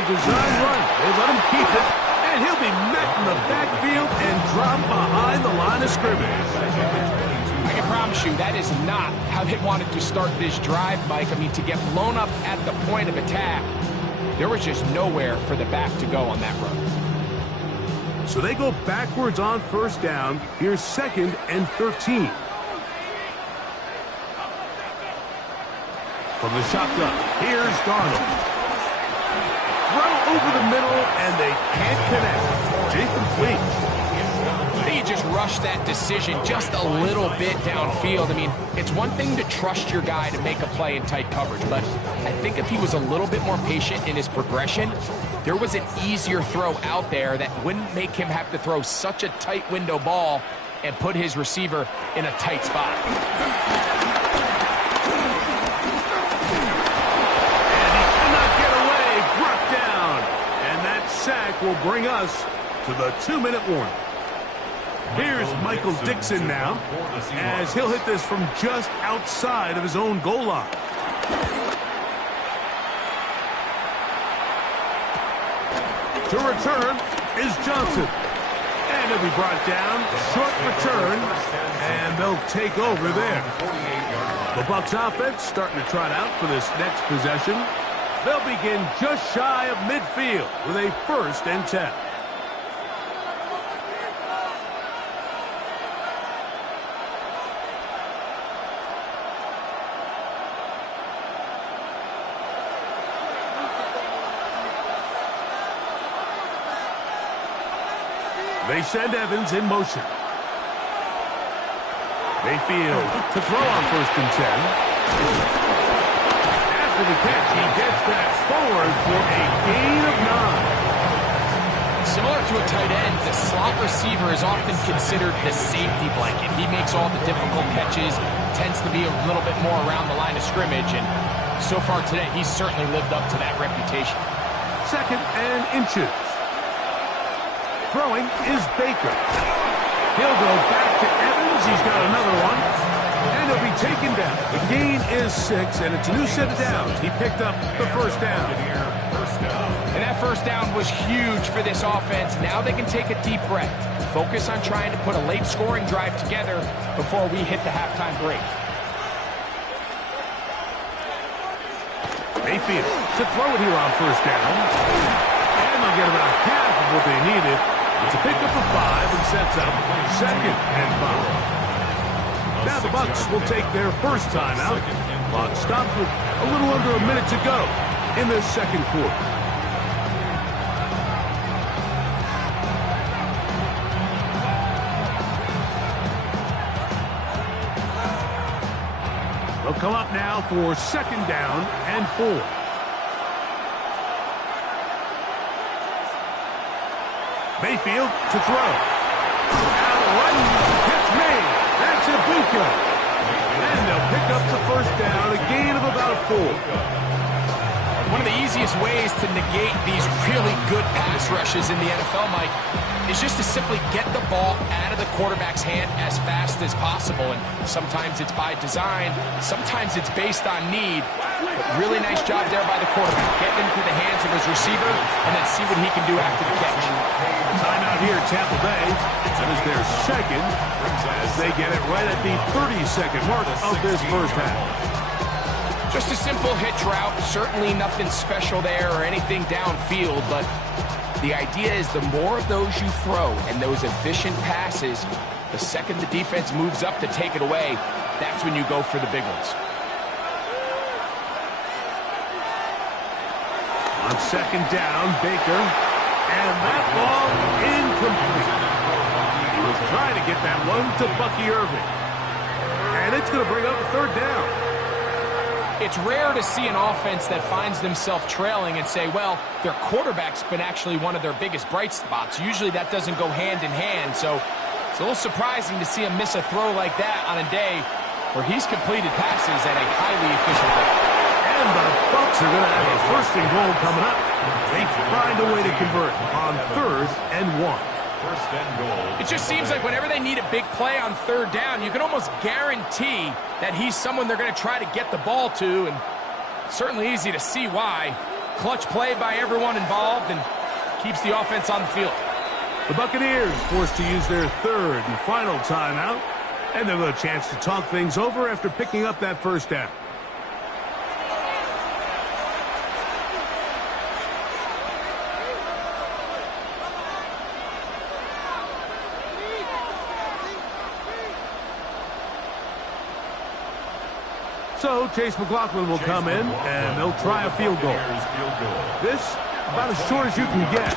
Design run. They let him keep it, and he'll be met in the backfield and dropped behind the line of scrimmage. I can promise you that is not how they wanted to start this drive, Mike. I mean, to get blown up at the point of attack, there was just nowhere for the back to go on that run. So they go backwards on first down. Here's 2nd and 13. From the shotgun, here's Darnold. Throw over the middle, and they can't connect. Incomplete. I think he just rushed that decision just a little bit downfield. I mean, it's one thing to trust your guy to make a play in tight coverage, but I think if he was a little bit more patient in his progression, there was an easier throw out there that wouldn't make him have to throw such a tight window ball and put his receiver in a tight spot. Sack will bring us to the 2-minute warning. Here's Michael Dixon now, as he'll hit this from just outside of his own goal line. To return is Johnson. And he'll be brought down, short return, and they'll take over there. The Bucs offense starting to trot out for this next possession. They'll begin just shy of midfield with a 1st and 10. They send Evans in motion. Mayfield to throw on 1st and 10. The catch, he gets that forward for a gain of 9. Similar to a tight end, the slot receiver is often considered the safety blanket. He makes all the difficult catches, tends to be a little bit more around the line of scrimmage, and so far today, he's certainly lived up to that reputation. 2nd and inches. Throwing is Baker. He'll go back to Evans. He's got another one. And he'll be taken down. The gain is 6, and it's a new set of downs. He picked up the 1st down. And that 1st down was huge for this offense. Now they can take a deep breath. Focus on trying to put a late scoring drive together before we hit the halftime break. Mayfield to throw it here on 1st down. And they'll get about half of what they needed. It's a pickup of 5 and sets up 2nd and 5. Now the Bucs will take their 1st timeout. Clock stops with a little under a minute to go in the 2nd quarter. They'll come up now for 2nd down and 4. Mayfield to throw. Out right, catch made. That's Ibuka. And they'll pick up the 1st down, a gain of about 4. One of the easiest ways to negate these really good pass rushes in the NFL, Mike, is just to simply get the ball out of the quarterback's hand as fast as possible. And sometimes it's by design, sometimes it's based on need. But really nice job there by the quarterback, getting into the hands of his receiver and then see what he can do after the catch. Timeout here, Tampa Bay. That is their 2nd as they get it right at the 30-second mark of this 1st half. Just a simple hitch route, certainly nothing special there or anything downfield, but the idea is the more of those you throw and those efficient passes, the second the defense moves up to take it away, that's when you go for the big ones. On 2nd down, Baker, and that ball incomplete. He was trying to get that one to Bucky Irving. And it's going to bring up a 3rd down. It's It's rare to see an offense that finds themselves trailing and say, well, their quarterback's been actually one of their biggest bright spots. Usually that doesn't go hand in hand, so it's a little surprising to see him miss a throw like that on a day where he's completed passes at a highly efficient rate. And the Bucs are going to have a first and goal coming up. They find a way to convert on 3rd and 1. First and goal. It just seems like whenever they need a big play on 3rd down, you can almost guarantee that he's someone they're going to try to get the ball to, and certainly easy to see why. Clutch play by everyone involved and keeps the offense on the field. The Buccaneers forced to use their 3rd and final timeout, and they'll have a chance to talk things over after picking up that first down. So Chase McLaughlin will come in, and they'll try a field goal. This, about as short as you can get.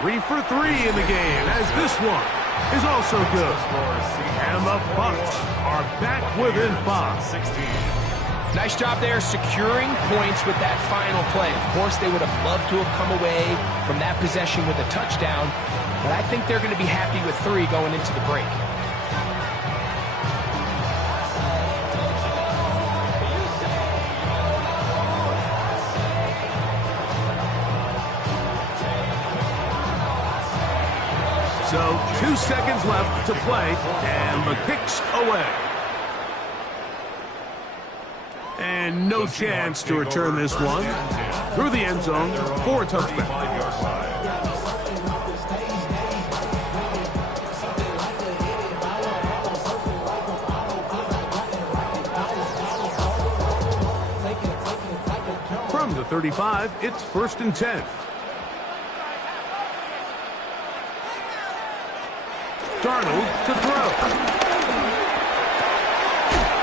3 for 3 in the game, as this one is also good. And the Bucs are back within 5. Nice job there securing points with that final play. Of course, they would have loved to have come away from that possession with a touchdown, but I think they're going to be happy with 3 going into the break. So 2 seconds left to play, and the kick's away. And no chance to return this one through the end zone for a touchback. From the 35, it's 1st and 10. Darnold to throw.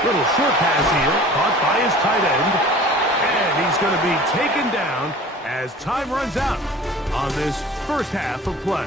Little short pass here, caught by his tight end. And he's going to be taken down as time runs out on this first half of play.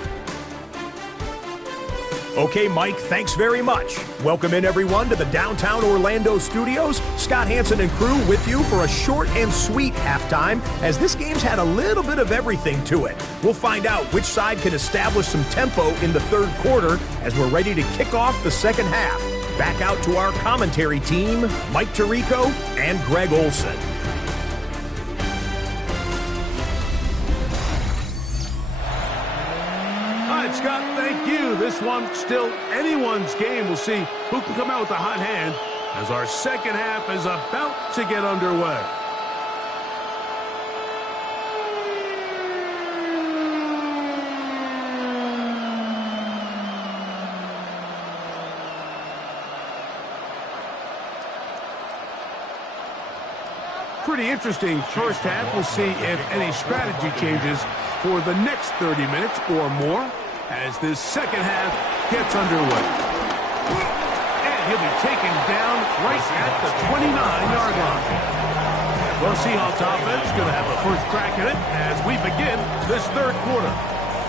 Okay, Mike, thanks very much. Welcome in, everyone, to the downtown Orlando studios. Scott Hansen and crew with you for a short and sweet halftime, as this game's had a little bit of everything to it. We'll find out which side can establish some tempo in the 3rd quarter as we're ready to kick off the 2nd half. Back out to our commentary team, Mike Tirico and Greg Olson. Scott, thank you. This one still anyone's game. We'll see who can come out with a hot hand as our 2nd half is about to get underway. Pretty interesting first half. We'll see if any strategy changes for the next 30 minutes or more as this 2nd half gets underway. And he'll be taken down right at the 29-yard line. Well, Seahawks offense going to have a first crack at it as we begin this 3rd quarter.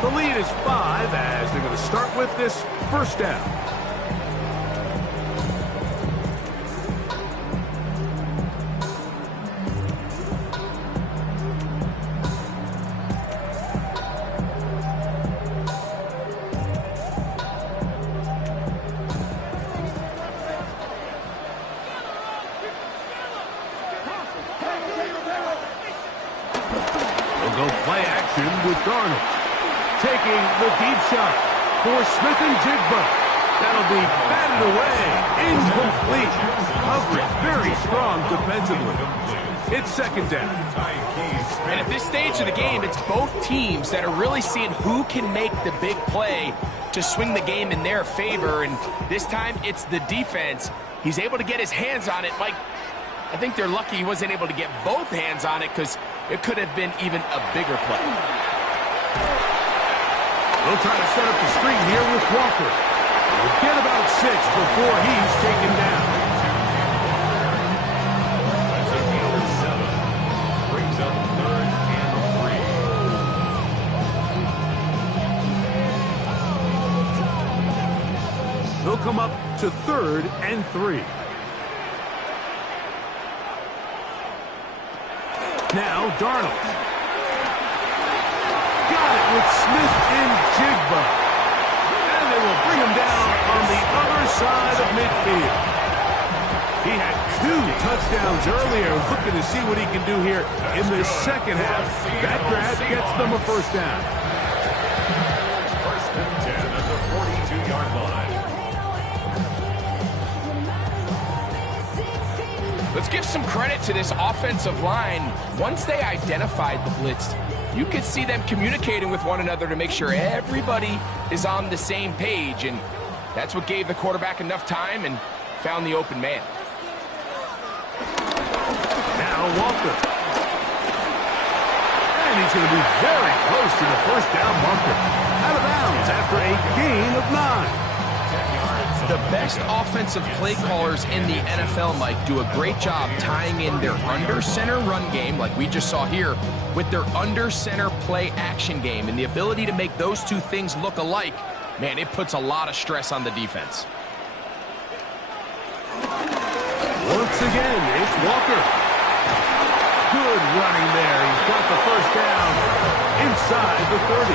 The lead is 5 as they're going to start with this first down. With Darnold taking the deep shot for Smith and Jigba. That'll be batted away. Incomplete. Coverage very strong defensively. It's 2nd down. And at this stage of the game, it's both teams that are really seeing who can make the big play to swing the game in their favor. And this time, it's the defense. He's able to get his hands on it. Mike, I think they're lucky he wasn't able to get both hands on it because it could have been even a bigger play. They'll try to set up the screen here with Walker. We'll get about 6 before he's taken down. That's a gain of 7. Brings up 3rd and 3. They'll come up to 3rd and 3. Now Darnold. Got it with Smith and Jigba. And they will bring him down on the other side of midfield. He had 2 touchdowns earlier, looking to see what he can do here in the second half. That grab gets them a first down. First and 10 at the 42-yard line. Let's give some credit to this offensive line. Once they identified the blitz, you could see them communicating with one another to make sure everybody is on the same page, and that's what gave the quarterback enough time and found the open man. Now Walker. And he's going to be very close to the first down marker. Out of bounds after a gain of 9. The best offensive play callers in the NFL, Mike, do a great job tying in their under-center run game, like we just saw here, with their under-center play action game. And the ability to make those two things look alike, man, it puts a lot of stress on the defense. Once again, it's Walker. Good running there. He's got the first down inside the 30.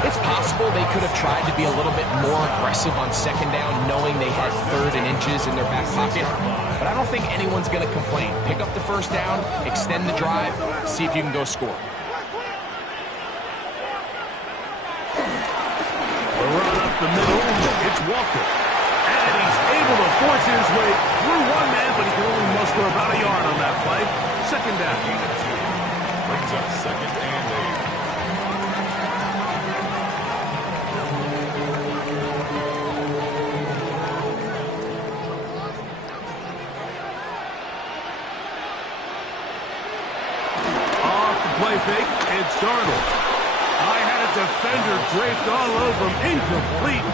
It's possible they could have tried to be a little bit more aggressive on second down, knowing they had 3rd and inches in their back pocket. But I don't think anyone's going to complain. Pick up the first down, extend the drive, see if you can go score. The run up the middle. It's Walker. And he's able to force his way through one man, but he can only muster about a yard on that play. Second down. Brings up second and 8. Play fake, it's Darnold. I had a defender draped all over him, incomplete.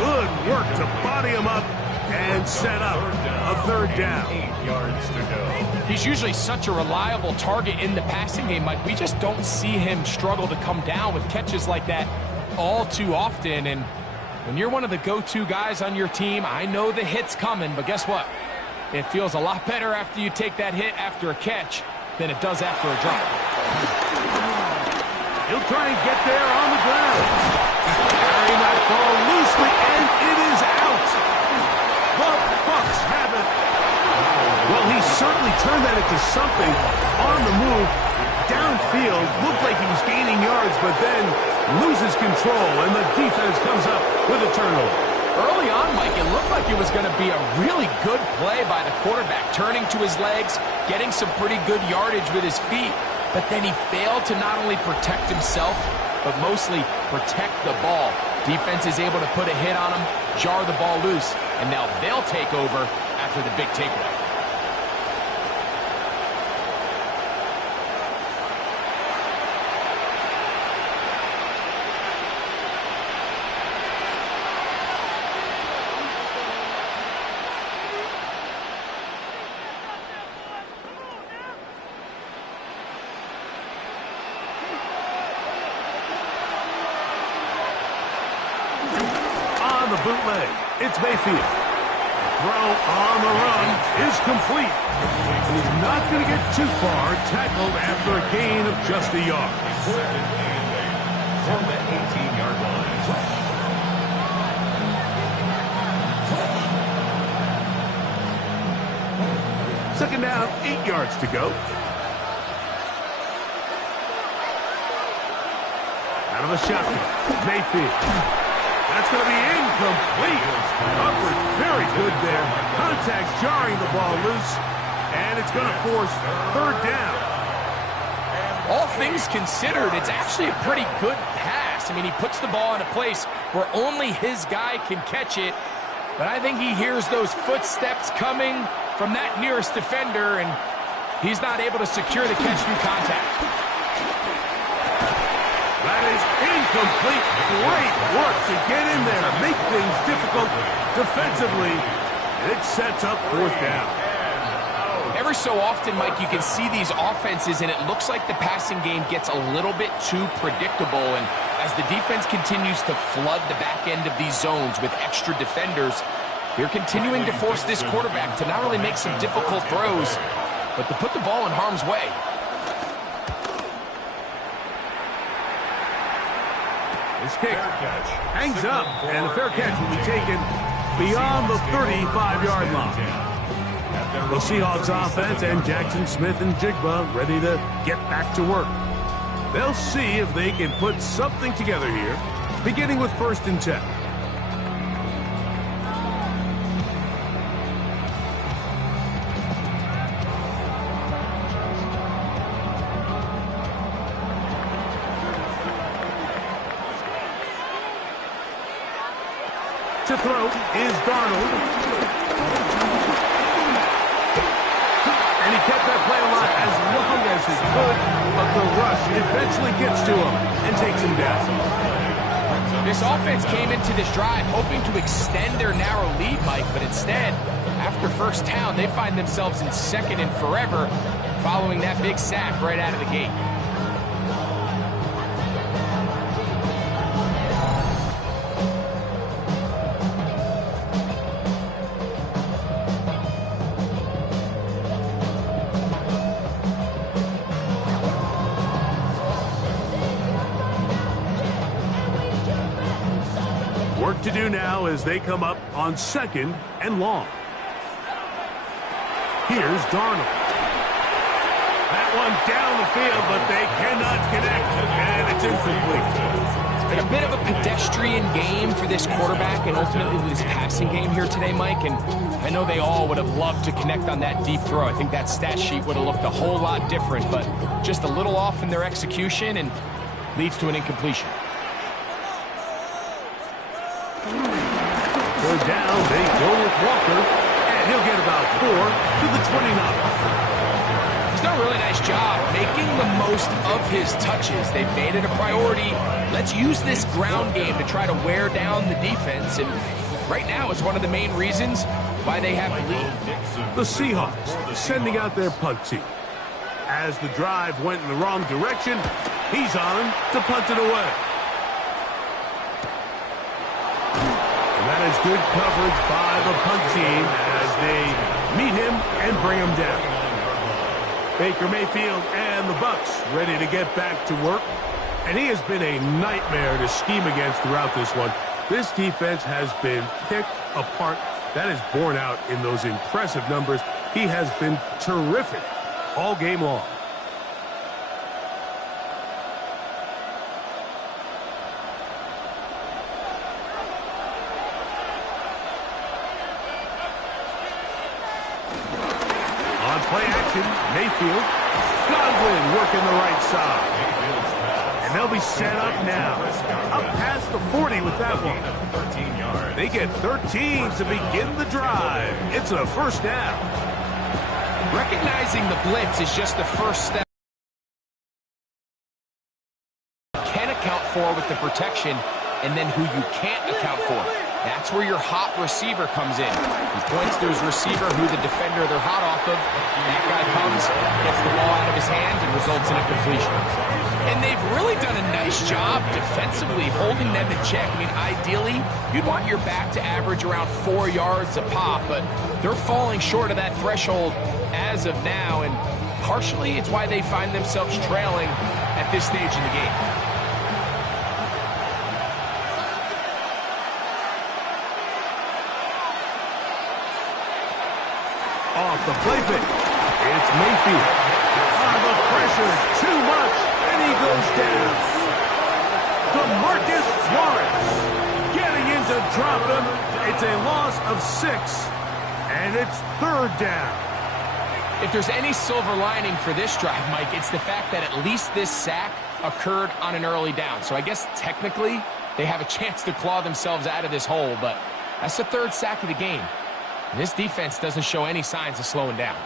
Good work to body him up and set up a 3rd down. 8 yards to go. He's usually such a reliable target in the passing game, Mike. We just don't see him struggle to come down with catches like that all too often. And when you're one of the go-to guys on your team, I know the hit's coming, but guess what? It feels a lot better after you take that hit after a catch than it does after a drop. He'll try and get there on the ground. Carrying that ball loosely, and it is out. The Bucs have it. Well, he certainly turned that into something on the move. Downfield, looked like he was gaining yards, but then loses control, and the defense comes up with a turnover. Early on, Mike, it looked like it was going to be a really good play by the quarterback, turning to his legs, getting some pretty good yardage with his feet, but then he failed to not only protect himself, but mostly protect the ball. Defense is able to put a hit on him, jar the ball loose, and now they'll take over after the big takeaway. The bootleg. It's Mayfield. Throw on the run is complete. And he's not going to get too far, tackled after a gain of just a yard. Second and 8 from the 18-yard line. Second down, 8 yards to go. Out of the shotgun, Mayfield. That's going to be incomplete. Upward, very good there. Contact jarring the ball loose, and it's going to force 3rd down. All things considered, it's actually a pretty good pass. I mean, he puts the ball in a place where only his guy can catch it, but I think he hears those footsteps coming from that nearest defender, and he's not able to secure the catch through contact. That is incomplete. Great work to get in there, make things difficult defensively. It sets up 4th down. Every so often, Mike, you can see these offenses, and it looks like the passing game gets a little bit too predictable. And as the defense continues to flood the back end of these zones with extra defenders, they're continuing to force this quarterback to not only make some difficult throws, but to put the ball in harm's way. This kick hangs up, and a fair catch will be taken beyond the 35-yard line. The Seahawks offense and Jackson Smith and Jigba ready to get back to work. They'll see if they can put something together here, beginning with 1st and 10. To throw is Darnold. And he kept that play alive as long as he could, but the rush eventually gets to him and takes him down. This offense came into this drive hoping to extend their narrow lead, Mike, but instead, after first down, they find themselves in 2nd and forever following that big sack right out of the gate. Work to do now as they come up on 2nd and long. Here's Darnold. That one down the field, but they cannot connect, and it's incomplete. It's been a bit of a pedestrian game for this quarterback and ultimately this passing game here today, Mike, and I know they all would have loved to connect on that deep throw. I think that stat sheet would have looked a whole lot different, but just a little off in their execution and leads to an incompletion. Third down, they go with Walker, and he'll get about 4 to the 29. He's done a really nice job making the most of his touches. They've made it a priority. Let's use this ground game to try to wear down the defense, and right now is one of the main reasons why they have the lead. The Seahawks sending out their punt team. As the drive went in the wrong direction, he's on to punt it away. That is good coverage by the punt team as they meet him and bring him down. Baker Mayfield and the Bucs ready to get back to work. And he has been a nightmare to scheme against throughout this one. This defense has been picked apart. That is borne out in those impressive numbers. He has been terrific all game long. Play action, Mayfield. Godwin working the right side. And they'll be set up now. Up past the 40 with that one. They get 13 to begin the drive. It's a 1st down. Recognizing the blitz is just the first step. Can account for with the protection, and then who you can't account for. That's where your hot receiver comes in. He points to his receiver, who the defender they're hot off of. That guy comes, gets the ball out of his hands, and results in a completion. And they've really done a nice job defensively holding them in check. I mean, ideally, you'd want your back to average around 4 yards a pop, but they're falling short of that threshold as of now, and partially it's why they find themselves trailing at this stage in the game. Off the play fake. It's Mayfield. The pressure, too much, and he goes down. DeMarcus Lawrence getting in to drop him. It's a loss of 6, and it's 3rd down. If there's any silver lining for this drive, Mike, it's the fact that at least this sack occurred on an early down. So I guess technically they have a chance to claw themselves out of this hole, but that's the 3rd sack of the game. This defense doesn't show any signs of slowing down.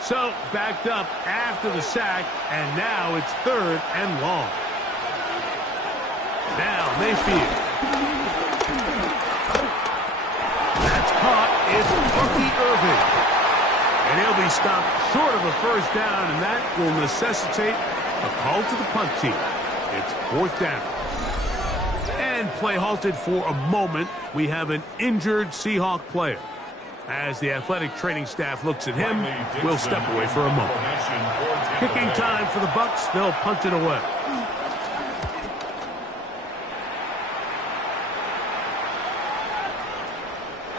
So, backed up after the sack, and now it's 3rd and long. Now, Mayfield. That's caught. It's Bucky Irving. And he'll be stopped short of a 1st down, and that will necessitate a call to the punt team. It's 4th down. And play halted for a moment. We have an injured Seahawk player. As the athletic training staff looks at him, we'll step away for a moment. Kicking time for the Bucks. They'll punt it away.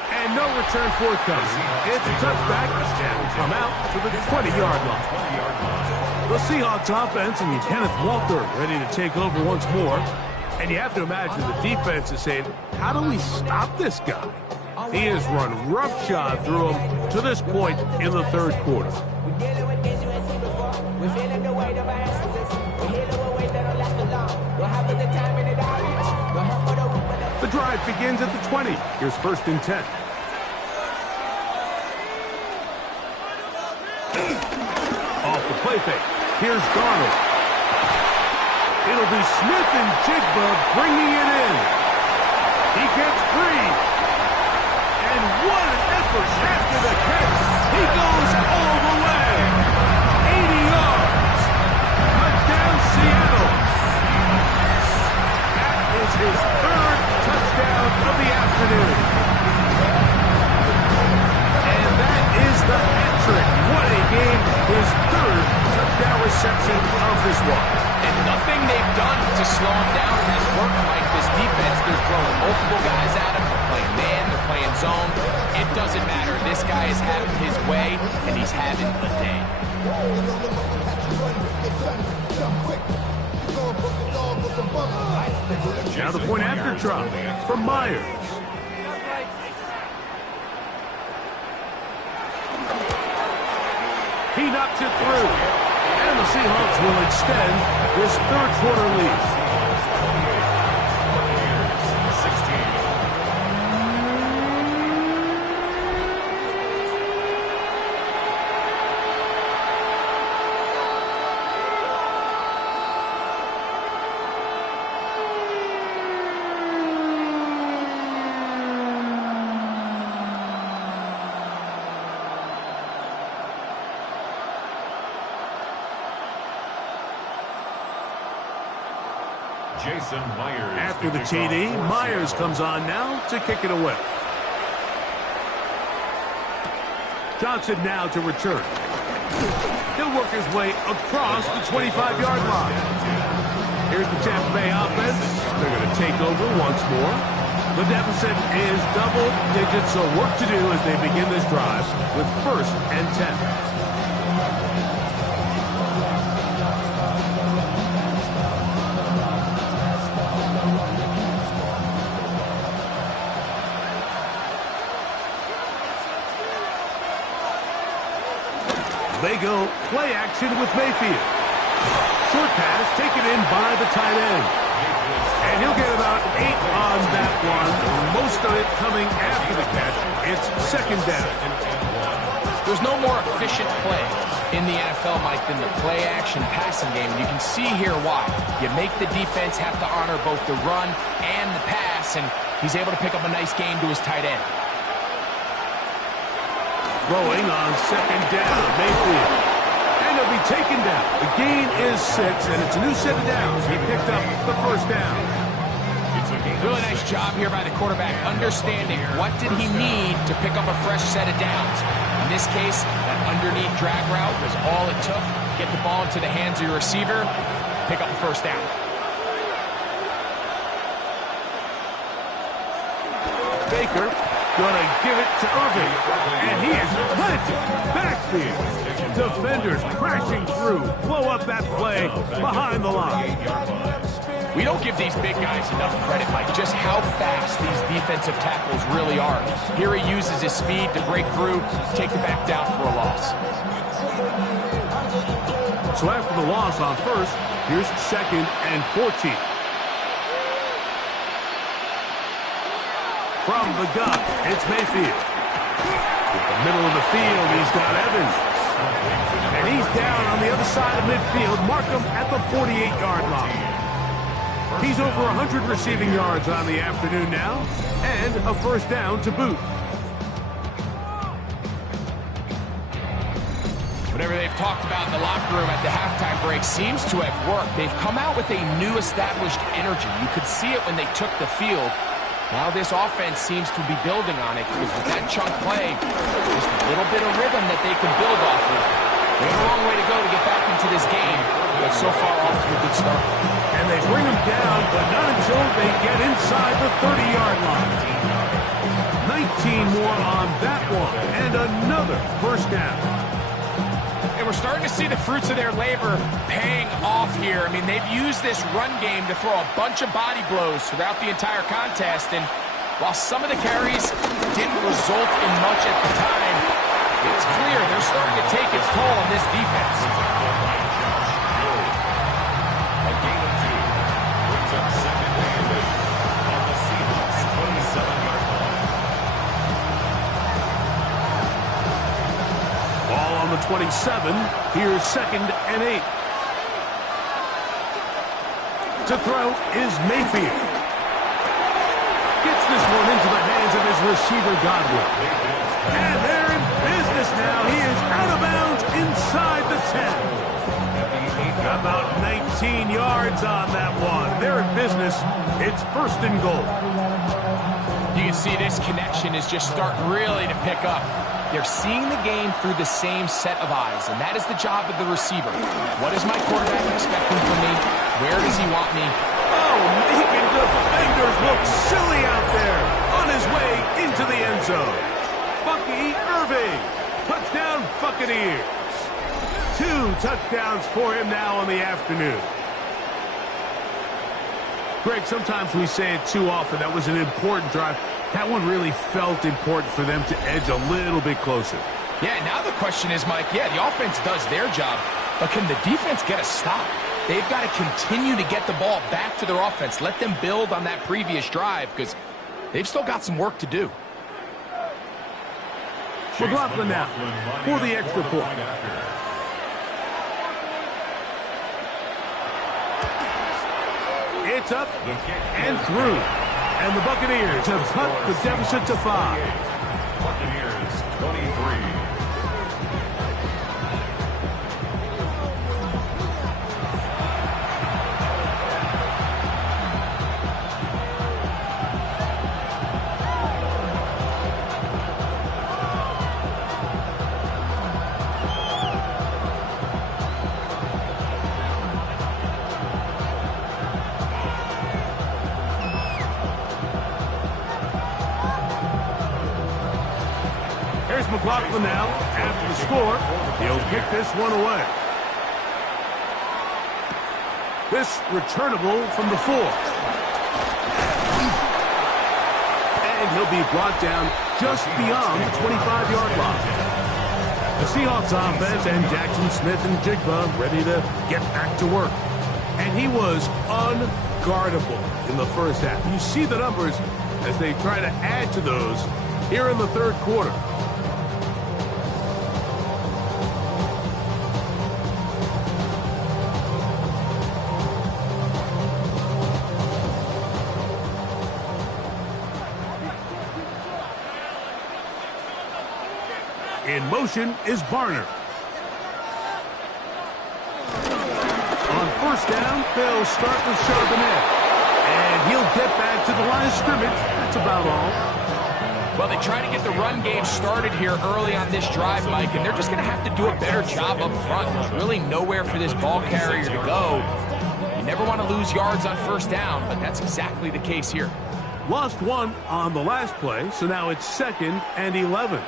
And no return forthcoming. It's a touchback, and will come out to the 20-yard line. The Seahawks offense and Kenneth Walker ready to take over once more. And you have to imagine the defense is saying, how do we stop this guy? He has run roughshod through him to this point in the third quarter. The drive begins at the 20. Here's 1st and 10. Off the play fake. Here's Donald. It'll be Smith and Jigba bringing it in. He gets free. And what an effort after the catch. He goes all the way. 80 yards. Touchdown, Seattle. That is his 3rd touchdown of the afternoon. And that is the hat trick. What a game. His 3rd touchdown reception of this one. And nothing they've done to slow him down has worked like this defense. They're throwing multiple guys at him. They're playing man. They're playing zone. It doesn't matter. This guy is having his way, and he's having a day. Now the point after try from Myers. He knocks it through. And the Seahawks will extend this 3rd quarter lead. After the TD, Myers comes on now to kick it away. Johnson now to return. He'll work his way across the 25-yard line. Here's the Tampa Bay offense. They're going to take over once more. The deficit is double digits, so work to do as they begin this drive with 1st and 10. They go play action with Mayfield. Short pass taken in by the tight end. And he'll get about 8 on that one. Most of it coming after the catch. It's 2nd down. There's no more efficient play in the NFL, Mike, than the play action passing game. You can see here why. You make the defense have to honor both the run and the pass, and he's able to pick up a nice gain to his tight end. Throwing on 2nd down, Mayfield. And he'll be taken down. The gain is 6, and it's a new set of downs. He picked up the 1st down. Really nice job here by the quarterback, understanding what did he need to pick up a fresh set of downs. In this case, that underneath drag route was all it took. Get the ball into the hands of your receiver, pick up the 1st down. Baker gonna give it to Irving, and he is planted backfield. Defenders crashing through, blow up that play behind the line. We don't give these big guys enough credit, Mike, just how fast these defensive tackles really are. Here he uses his speed to break through, take the back down for a loss. So after the loss on 1st, here's 2nd and 14. From the gun, it's Mayfield. In the middle of the field, he's got Evans. And he's down on the other side of midfield. Mark him at the 48-yard line. He's over 100 receiving yards on the afternoon now, and a 1st down to boot. Whatever they've talked about in the locker room at the halftime break seems to have worked. They've come out with a new established energy. You could see it when they took the field. Now this offense seems to be building on it because with that chunk play, just a little bit of rhythm that they can build off of. They have a long way to go to get back into this game, but so far off to a good start. And they bring them down, but not until they get inside the 30-yard line. 19 more on that one, and another first down. And we're starting to see the fruits of their labor paying off here. I mean, they've used this run game to throw a bunch of body blows throughout the entire contest. And while some of the carries didn't result in much at the time, it's clear they're starting to take its toll on this defense. A gain of 2 brings up second and 8 on the Seahawks 27-yard line. Ball on the 27. Here's second and 8. To throw is Mayfield. Gets this one into the hands of his receiver, Godwin. And they're in business now. He is out of bounds inside the 10. About 19 yards on that one. They're in business. It's first and goal. You can see this connection is just starting really to pick up. They're seeing the game through the same set of eyes, and that is the job of the receiver. What is my quarterback expecting from me? Where does he want me? Oh, making defenders look silly out there on his way into the end zone. Bucky Irving, touchdown Buccaneers. 2 touchdowns for him now in the afternoon. Greg, sometimes we say it too often. That was an important drive. That one really felt important for them to edge a little bit closer. Yeah, now the question is, Mike, yeah, the offense does their job, but can the defense get a stop? They've got to continue to get the ball back to their offense. Let them build on that previous drive because they've still got some work to do. McLaughlin now for the extra point. It's up and through. And the Buccaneers have cut the deficit to 5. Buccaneers 23. McLaughlin now, after the score, he'll kick this one away. This returnable from the 4. And he'll be brought down just beyond the 25-yard line. The Seahawks offense and Jackson Smith and Jigba ready to get back to work. And he was unguardable in the first half. You see the numbers as they try to add to those here in the third quarter. In motion is Barner. On first down, they'll start with Charbonnet. And he'll get back to the line of scrimmage. That's about all. Well, they try to get the run game started here early on this drive, Mike, and they're just going to have to do a better job up front. There's really nowhere for this ball carrier to go. You never want to lose yards on first down, but that's exactly the case here. Lost one on the last play, so now it's 2nd and 11.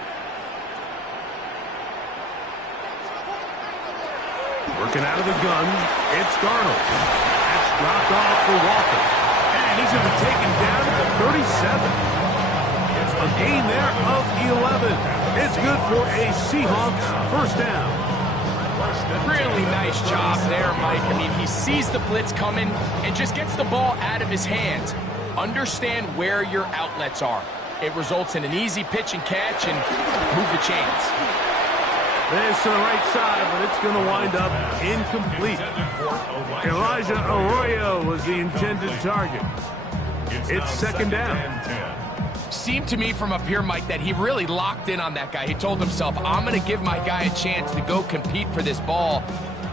Working out of the gun, it's Darnold. That's dropped off for Walker. And he's going to be taken down at the 37. A gain there of 11. It's good for a Seahawks first down. Really nice job there, Mike. I mean, he sees the blitz coming and just gets the ball out of his hands. Understand where your outlets are. It results in an easy pitch and catch and move the chains. This to the right side, but it's going to wind up incomplete. Elijah Arroyo was the intended target. It's 2nd down. Seemed to me from up here, Mike, that he really locked in on that guy. He told himself, I'm going to give my guy a chance to go compete for this ball.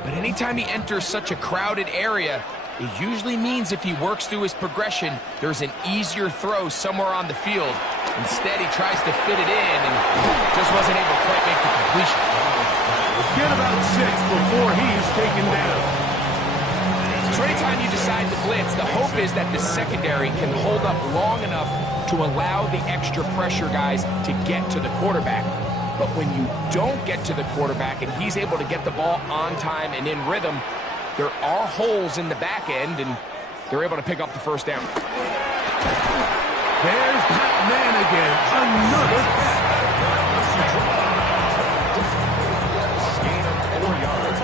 But anytime he enters such a crowded area, it usually means if he works through his progression, there's an easier throw somewhere on the field. Instead, he tries to fit it in and just wasn't able to quite make the completion. Get about 6 before he's taken down. So anytime you decide to blitz, the hope is that the secondary can hold up long enough to allow the extra pressure guys to get to the quarterback. But when you don't get to the quarterback and he's able to get the ball on time and in rhythm, there are holes in the back end, and they're able to pick up the first down. There's that man again. Another catch. Gain of 4 yards.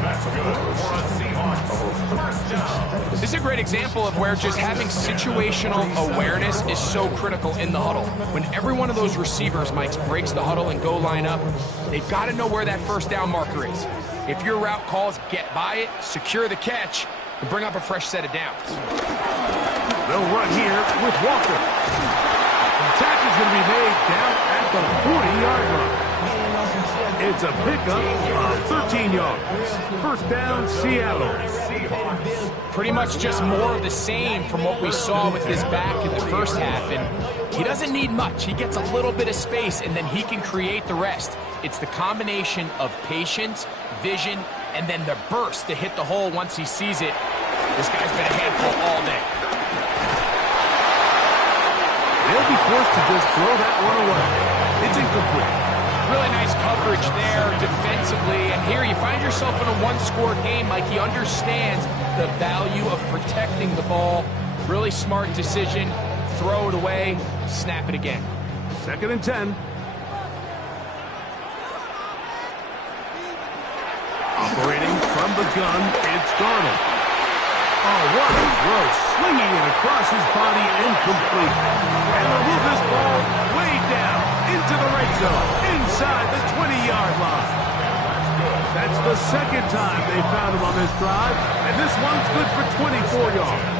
That's good for a Seahawks. First down. This is a great example of where just having situational awareness is so critical in the huddle. When every one of those receivers, Mike, breaks the huddle and go line up, they've got to know where that first down marker is. If your route calls, get by it, secure the catch, and bring up a fresh set of downs. They'll run here with Walker. The tackle's going to be made down at the 40-yard line. It's a pickup of 13 yards. First down, Seattle. Pretty much just more of the same from what we saw with his back in the first half. And he doesn't need much. He gets a little bit of space, and then he can create the rest. It's the combination of patience, vision, and then the burst to hit the hole once he sees it. This guy's been a handful all day. They'll be forced to just throw that one away. It's incomplete. Really nice coverage there defensively. And here you find yourself in a one-score game. Like, he understands the value of protecting the ball. Really smart decision. Throw it away. Snap it again. 2nd and 10. Operating from the gun, it's Darnold. Oh, what a throw. Swinging it across his body, incomplete. And they'll move this ball way down into the red zone, inside the 20-yard line. That's the second time they found him on this drive, and this one's good for 24 yards.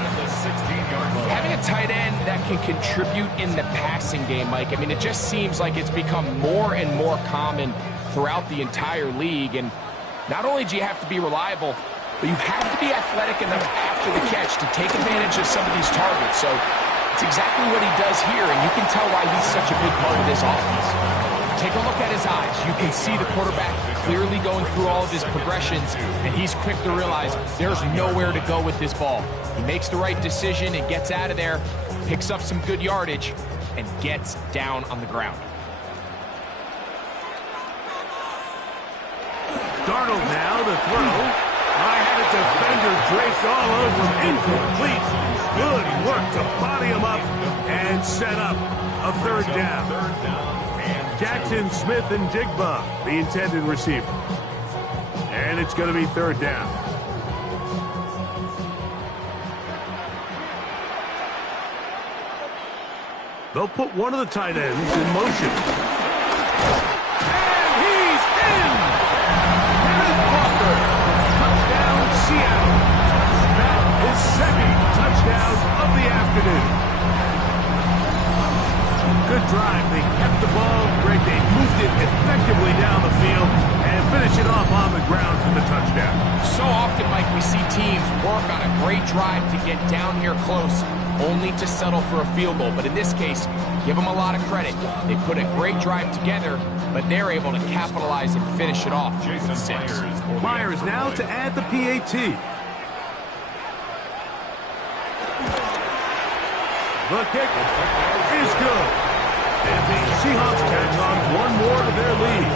Having a tight end that can contribute in the passing game, Mike, I mean, it just seems like it's become more and more common throughout the entire league. And not only do you have to be reliable, but you have to be athletic enough after the catch to take advantage of some of these targets. So it's exactly what he does here, and you can tell why he's such a big part of this offense. Take a look at his eyes. You can see the quarterback clearly going through all of his progressions, and he's quick to realize there's nowhere to go with this ball. He makes the right decision and gets out of there, picks up some good yardage, and gets down on the ground. Darnold now to throw. I had a defender draped all over him. Incomplete. Good work to body him up and set up a 3rd down. Jackson, Smith, and Jigba, the intended receiver. And it's going to be 3rd down. They'll put one of the tight ends in motion. And he's in! Kenneth Walker. Touchdown, Seattle. That is 2nd touchdown of the afternoon. Good drive. They kept the ball. Great. They moved it effectively down the field and finish it off on the ground for the touchdown. So often, Mike, we see teams work on a great drive to get down here close, only to settle for a field goal. But in this case, give them a lot of credit. They put a great drive together, but they're able to capitalize and finish it off with 6. Myers now to add the PAT. The kick is good. And the Seahawks tack on one more to their lead.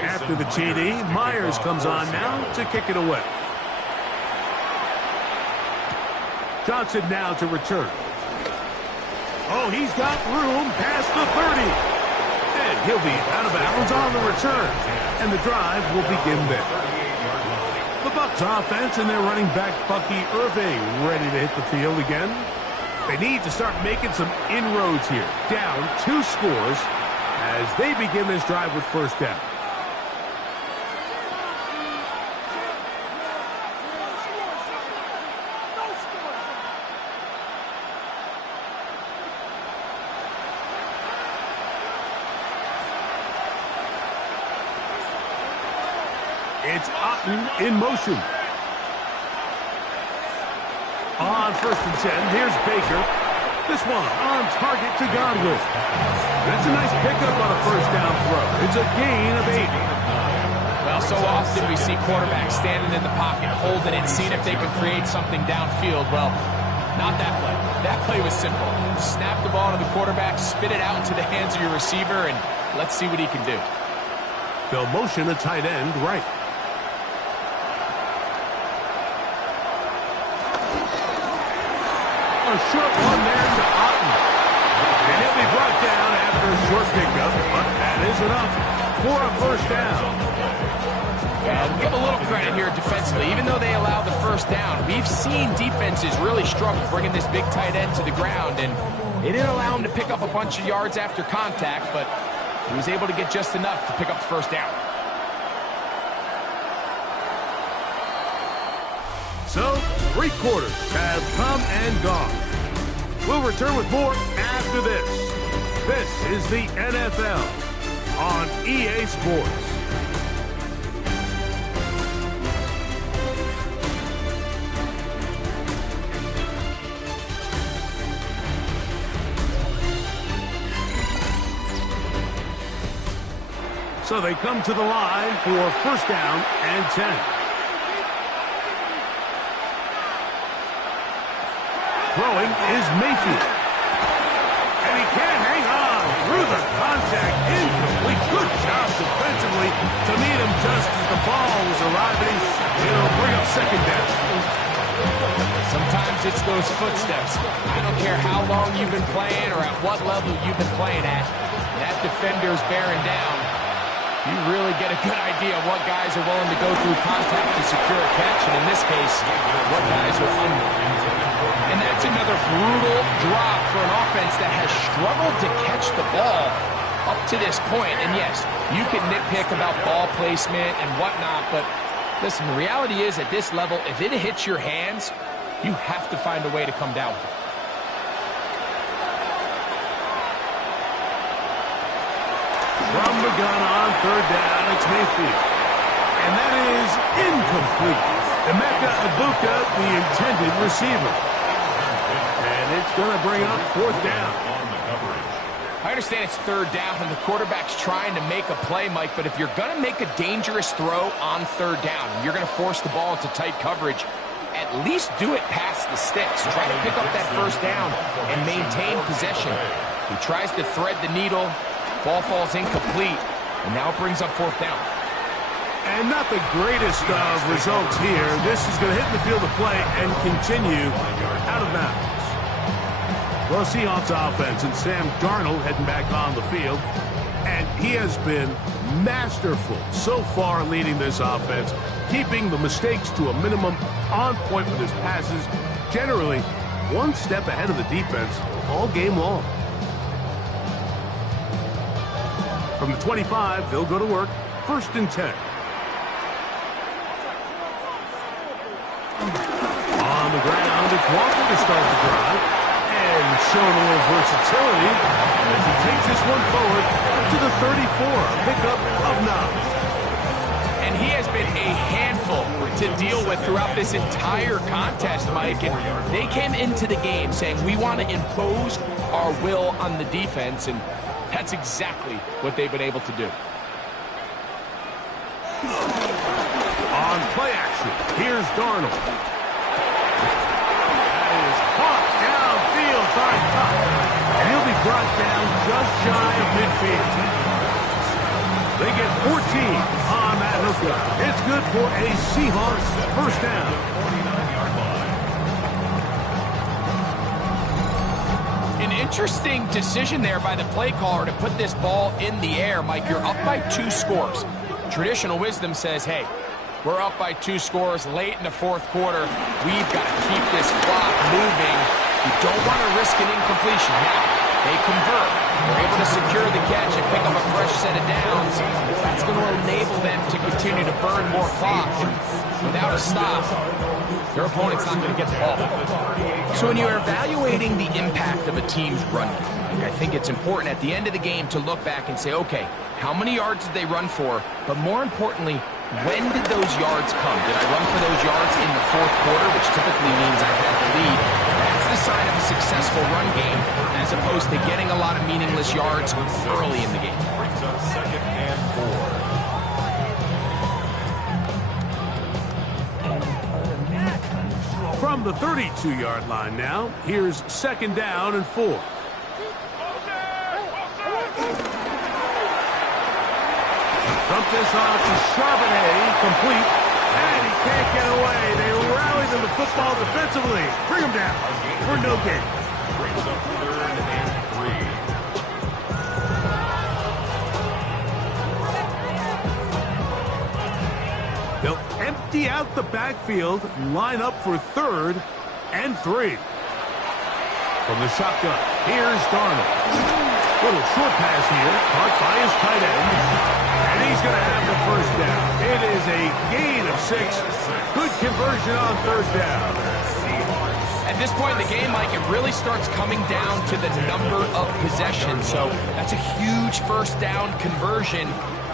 After the TD, Myers comes on now to kick it away. Johnson now to return. Oh, he's got room past the 30. And he'll be out of bounds on the return. And the drive will begin there. The Bucs offense and their running back Bucky Irving ready to hit the field again. They need to start making some inroads here. Down 2 scores. as they begin this drive with first down. It's Otten in motion. On first and 10, here's Baker. This one on target to Godwin. That's a nice pickup on a first down throw. It's a gain of 8. Well, so often we see quarterbacks standing in the pocket, holding it, seeing if they can create something downfield. Well, not that play. That play was simple. Snap the ball to the quarterback, spit it out into the hands of your receiver, and let's see what he can do. They'll motion a tight end right. A short one there to Otten. And he'll be brought down after a short pickup, but that is enough for a first down. Well, give a little credit here defensively. Even though they allowed the first down, we've seen defenses really struggle bringing this big tight end to the ground, and they didn't allow him to pick up a bunch of yards after contact, but he was able to get just enough to pick up the first down. So, 3 quarters have come and gone. We'll return with more after this. This is the NFL on EA Sports. So they come to the line for first down and 10. Throwing is Mayfield. And he can't hang on through the contact. Incomplete. Good job defensively to meet him just as the ball was arriving. It'll bring up second down. Sometimes it's those footsteps. I don't care how long you've been playing or at what level you've been playing at. That defender's bearing down. You really get a good idea of what guys are willing to go through contact to secure a catch, and in this case, what guys are unwilling. And that's another brutal drop for an offense that has struggled to catch the ball up to this point. And yes, you can nitpick about ball placement and whatnot, but listen, the reality is at this level, if it hits your hands, you have to find a way to come down with it. From the gun on third down, it's Mayfield. And that is incomplete. Emeka Egbuka, the intended receiver. And it's going to bring up fourth down. I understand it's third down and the quarterback's trying to make a play, Mike, but if you're going to make a dangerous throw on third down and you're going to force the ball into tight coverage, at least do it past the sticks. Try to pick up that first down and maintain possession. He tries to thread the needle. Ball falls incomplete, and now it brings up fourth down. And not the greatest of results here. This is going to hit the field of play and continue out of bounds. Well, Seahawks offense and Sam Darnold heading back on the field. And he has been masterful so far leading this offense, keeping the mistakes to a minimum, on point with his passes, generally one step ahead of the defense all game long. From the 25, they'll go to work. First and 10. On the ground, it's Walker to start the drive. And showing a little versatility as he takes this one forward to the 34. Pickup of 9. And he has been a handful to deal with throughout this entire contest, Mike. And they came into the game saying, we want to impose our will on the defense, and that's exactly what they've been able to do. On play action, here's Darnold. That is caught downfield by Tuck. And he'll be brought down just shy of midfield. They get 14 on that hookup. It's good for a Seahawks first down. An interesting decision there by the play caller to put this ball in the air. Mike, you're up by 2 scores. Traditional wisdom says, hey, we're up by 2 scores late in the fourth quarter. We've got to keep this clock moving. You don't want to risk an incompletion. Now, They convert. They're able to secure the catch and pick up a fresh set of downs. That's going to enable them to continue to burn more clock. And without a stop, their opponent's not going to get the ball. So when you're evaluating the impact of a team's run game, I think it's important at the end of the game to look back and say, okay, how many yards did they run for? But more importantly, when did those yards come? Did I run for those yards in the fourth quarter, which typically means I had the lead? That's the sign of a successful run game, as opposed to getting a lot of meaningless yards early in the game. Brings up 2nd and 4. From the 32-yard line now, here's 2nd down and 4. Dump this off to Charbonnet, complete, and he can't get away. They rally to the football defensively. Bring him down for no gain. Brings up 3rd and 3. They'll empty out the backfield, line up for 3rd and 3. From the shotgun, here's Darnold. Little short pass here, caught by his tight end. And he's going to have the first down. It is a gain of 6. Good conversion on 3rd down. At this point in the game, Mike, it really starts coming down to the number of possessions. So that's a huge first down conversion.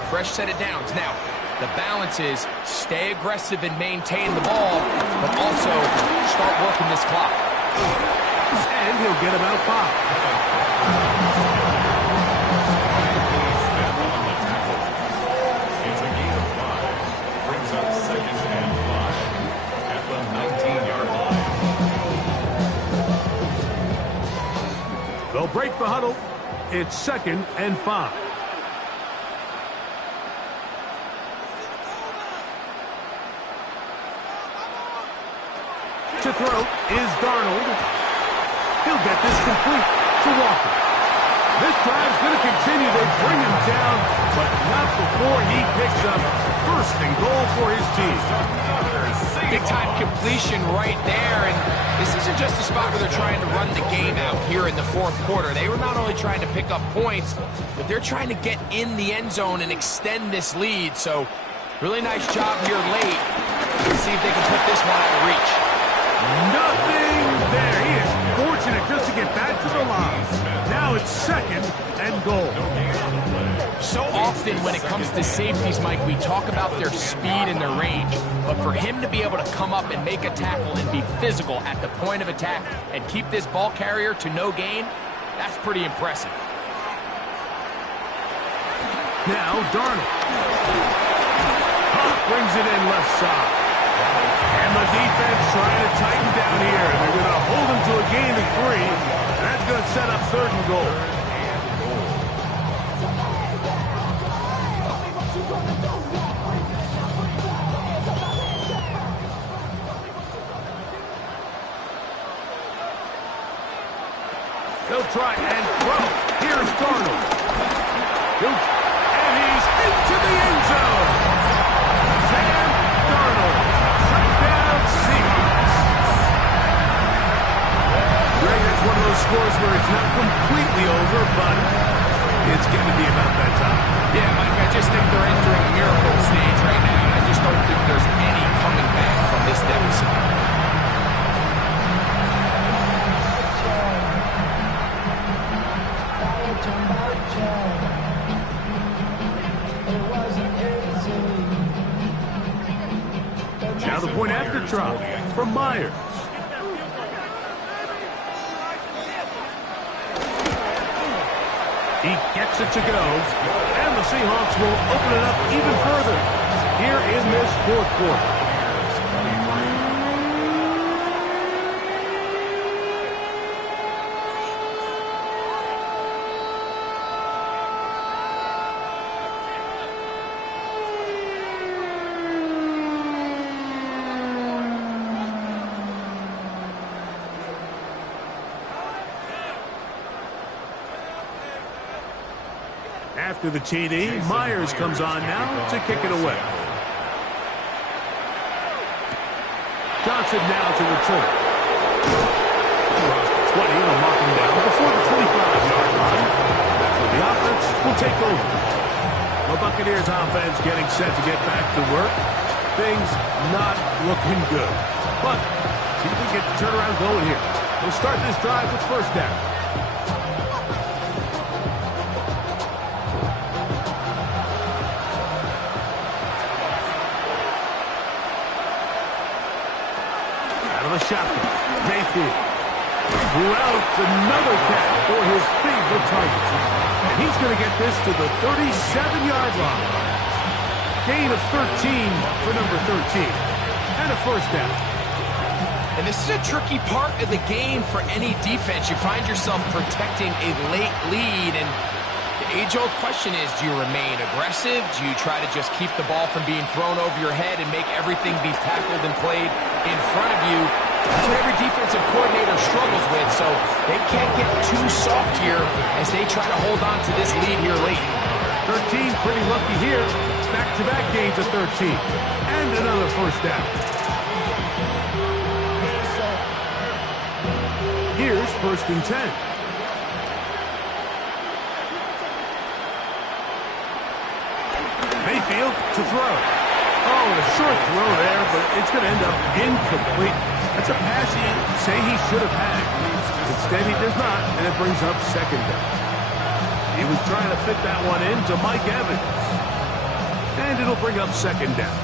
Fresh set of downs. Now, the balance is stay aggressive and maintain the ball, but also start working this clock. And he'll get about 5. It's a gain of 5. Brings up 2nd and 5 at the 19-yard line. They'll break the huddle. It's 2nd and 5. To throw is Darnold. He'll get this complete to Walker. This drive's going to continue. They bring him down, but not before he picks up 1st and goal for his team. Big-time completion right there, and this isn't just a spot where they're trying to run the game out here in the 4th quarter. They were not only trying to pick up points, but they're trying to get in the end zone and extend this lead. So really nice job here late. Let's see if they can put this one out of reach. Nothing there. He is fortunate just to get back to the line. Now it's 2nd and goal. So often when it comes to safeties, Mike, we talk about their speed and their range. But for him to be able to come up and make a tackle and be physical at the point of attack and keep this ball carrier to no gain, that's pretty impressive. Now Darnold. Hunt brings it in left side. And the defense trying to tighten down here. They're going to hold him to a gain of 3. That's going to set up 3rd and goal. They'll try and throw. Here's Darnold. And he's into the end zone. Sam Darnold. Touchdown Seahawks. Greg, that's one of those scores where it's not completely over, but it's going to be about that time. Yeah, Mike, I just think they're entering miracle stage right now, and I just don't think there's any coming back from this deficit. Now the point after try from Myers. He gets it to go, and the Seahawks will open it up even further here in this 4th quarter. After the TD, Myers comes on now to kick it away. Johnson now to return. Across the 20, and a mark him down before the 25. Buccaneers offense getting set to get back to work. Things not looking good. But see if they get the turnaround going here. They'll start this drive with first down. Out of the shotgun, Mayfield. Who else? Another catch for his favorite target. And he's going to get this to the 37-yard line. Gain of 13 for number 13. And a first down. And this is a tricky part of the game for any defense. You find yourself protecting a late lead, and the age-old question is, do you remain aggressive? Do you try to just keep the ball from being thrown over your head and make everything be tackled and played in front of you? That's what every defensive coordinator struggles with, so they can't get too soft here as they try to hold on to this lead here late. 13 pretty lucky here. Back-to-back gains of 13. And another first down. Here's first and 10. Mayfield to throw. Oh, a short throw there, but it's going to end up incomplete. That's a pass he'd say he should have had. Instead, he does not, and it brings up second down. He was trying to fit that one in to Mike Evans. And it'll bring up second down.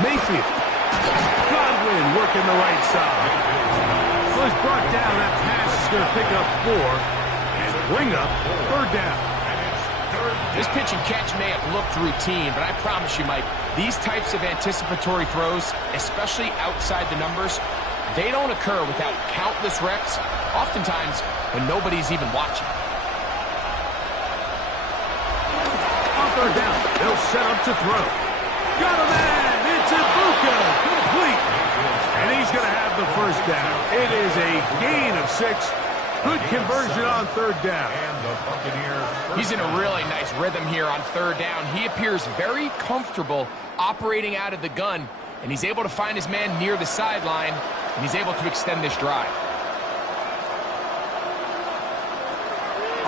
Mayfield. Godwin working the right side. So he's brought down. That pass is going to pick up 4 and bring up third down. This pitch and catch may have looked routine, but I promise you, Mike, these types of anticipatory throws, especially outside the numbers, they don't occur without countless reps, oftentimes when nobody's even watching. On third down, they'll set up to throw. Got a man! It's Ibuka! Complete! And he's going to have the first down. It is a gain of 6. Good conversion on third down. And the Buccaneers. He's in a really nice rhythm here on third down. He appears very comfortable operating out of the gun, and he's able to find his man near the sideline, and he's able to extend this drive.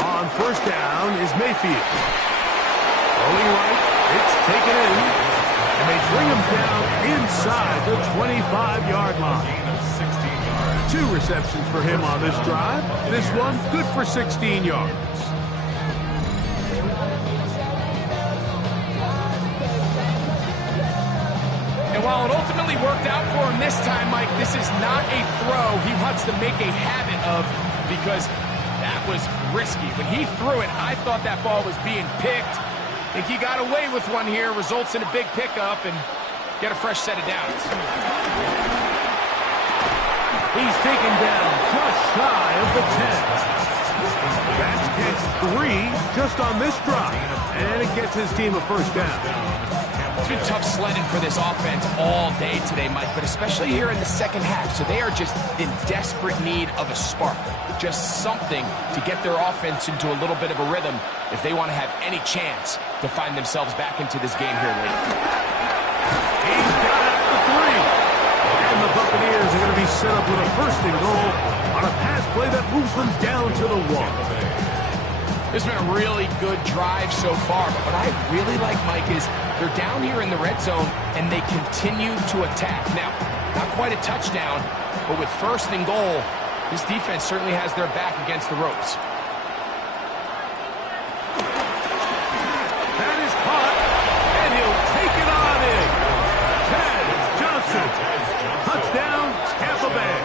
On first down is Mayfield. Rolling right, it's taken in, and they bring him down inside the 25-yard line. Gain of 16 yards. 2 receptions for him on this drive. This one good for 16 yards. And while it ultimately worked out for him this time, Mike, this is not a throw he wants to make a habit of, because that was risky. When he threw it, I thought that ball was being picked. I think he got away with one here, results in a big pickup, and get a fresh set of downs. He's taken down just shy of the 10. That's catch 3 just on this drive, and it gets his team a first down. It's been tough sledding for this offense all day today, Mike, but especially here in the second half. So they are just in desperate need of a spark, just something to get their offense into a little bit of a rhythm if they want to have any chance to find themselves back into this game here late. He's got it at the 3. And the Buccaneers are going to be set up with a first and goal on a pass play that moves them down to the 1. This has been a really good drive so far, but what I really like, Mike, is they're down here in the red zone, and they continue to attack. Now, not quite a touchdown, but with first and goal, this defense certainly has their back against the ropes. That is caught, and he'll take it on in. Ted Johnson. Touchdown, Tampa Bay.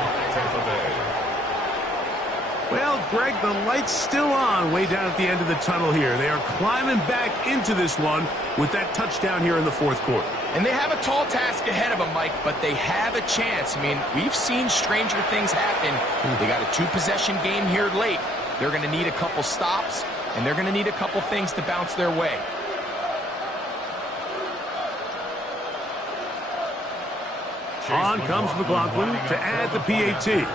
Well, Greg, the light's still on way down at the end of the tunnel here. They are climbing back into this one with that touchdown here in the fourth quarter. And they have a tall task ahead of them, Mike, but they have a chance. I mean, we've seen stranger things happen. They got a 2-possession game here late. They're going to need a couple stops, and they're going to need a couple things to bounce their way. On comes McLaughlin to add the PAT.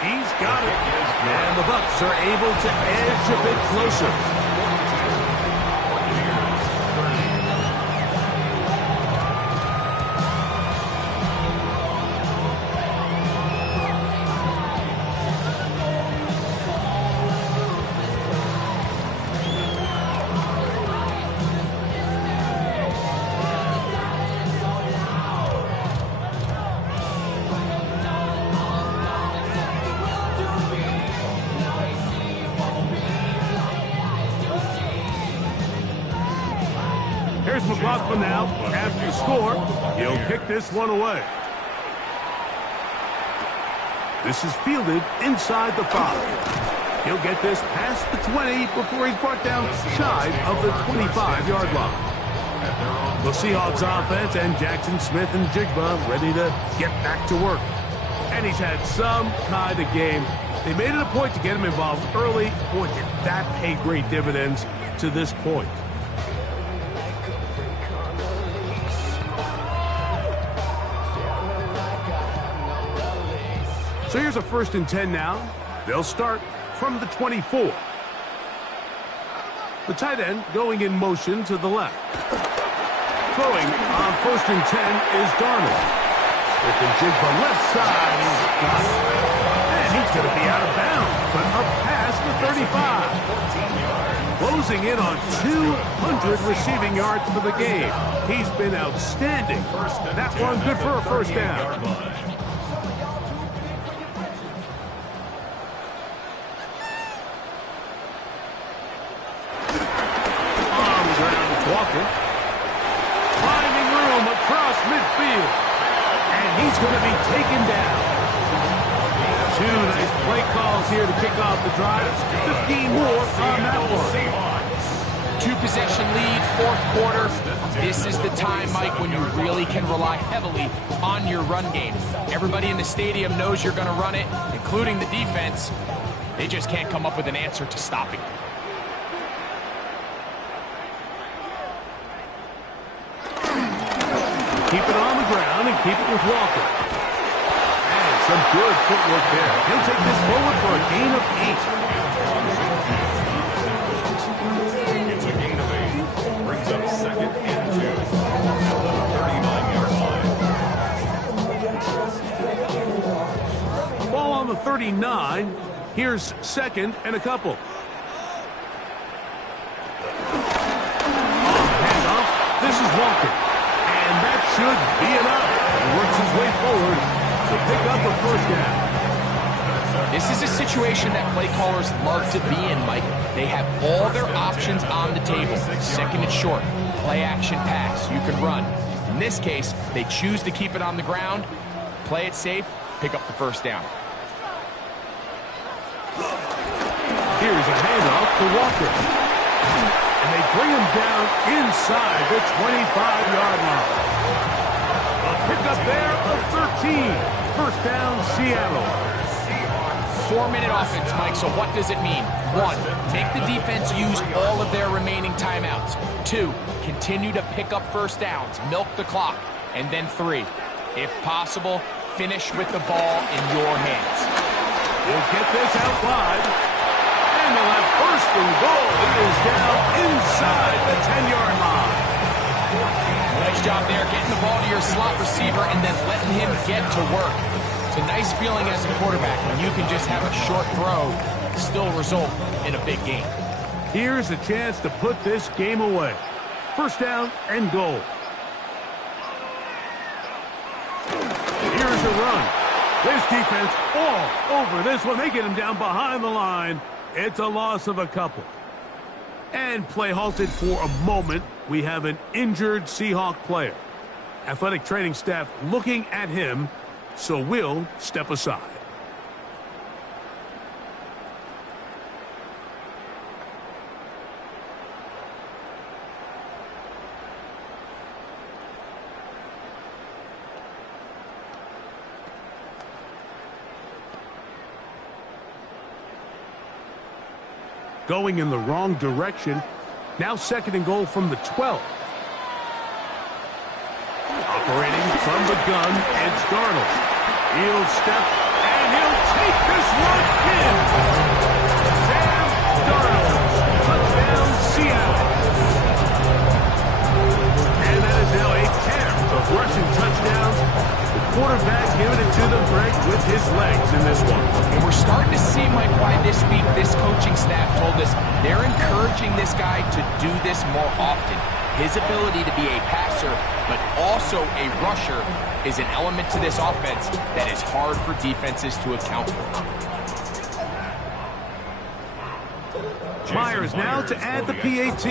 He's got it. And the Bucs are able to edge a bit closer. Here's McLaughlin now. After the score, he'll kick this one away. This is fielded inside the 5. He'll get this past the 20 before he's brought down shy of the 25-yard line. The Seahawks offense and Jackson Smith and Jigba ready to get back to work. And he's had some kind of game. They made it a point to get him involved early. Boy, did that pay great dividends to this point. So here's a 1st and 10 now. They'll start from the 24. The tight end going in motion to the left. Throwing on 1st and 10 is Darnold. Smith and Jigba left side. He's got it. And he's going to be out of bounds, but up past the 35. Closing in on 200 receiving yards for the game. He's been outstanding. That one good for a 1st down. Walker. Finding room across midfield. And he's going to be taken down. 2 nice play calls here to kick off the drive. 15 more on that one. 2-possession lead, 4th quarter. This is the time, Mike, when you really can rely heavily on your run game. Everybody in the stadium knows you're going to run it, including the defense. They just can't come up with an answer to stopping it. Keep it on the ground and keep it with Walker. And some good footwork there. He'll take this forward for a gain of 8. It's a gain of 8. Brings up 2nd and 2. The 39-yard line. Ball on the 39. Here's 2nd and a couple. On the handoff, this is Walker. And that should be enough. He works his way forward to pick up a 1st down. This is a situation that play callers love to be in, Mike. They have all their options on the table. 2nd and short, play action pass, you can run. In this case, they choose to keep it on the ground, play it safe, pick up the 1st down. Here's a handoff to Walker. And they bring him down inside the 25-yard line. A pickup there of 13. 1st down, Seattle. 4-minute offense, Mike, so what does it mean? 1, make the defense use all of their remaining timeouts. 2, continue to pick up 1st downs, milk the clock. And then 3, if possible, finish with the ball in your hands. We'll get this out wide. And they'll have 1st and goal. It is down inside the 10-yard line. Nice job there, getting the ball to your slot receiver and then letting him get to work. It's a nice feeling as a quarterback when you can just have a short throw, still result in a big game. Here's a chance to put this game away. 1st down and goal. Here's a run. This defense all over this one. They get him down behind the line. It's a loss of a couple. And play halted for a moment. We have an injured Seahawk player. Athletic training staff looking at him, so we'll step aside. Going in the wrong direction. Now 2nd and goal from the 12. Operating from the gun, it's Darnold. He'll step, and he'll take this one in. Sam Darnold, touchdown Seattle. And that is now a pair of rushing touchdowns. The quarterback giving it to them, Greg, with his legs in this one. And we're starting to see, Mike, why this week this coaching staff told us they're encouraging this guy to do this more often. His ability to be a passer, but also a rusher, is an element to this offense that is hard for defenses to account for. Myers now to add the PAT.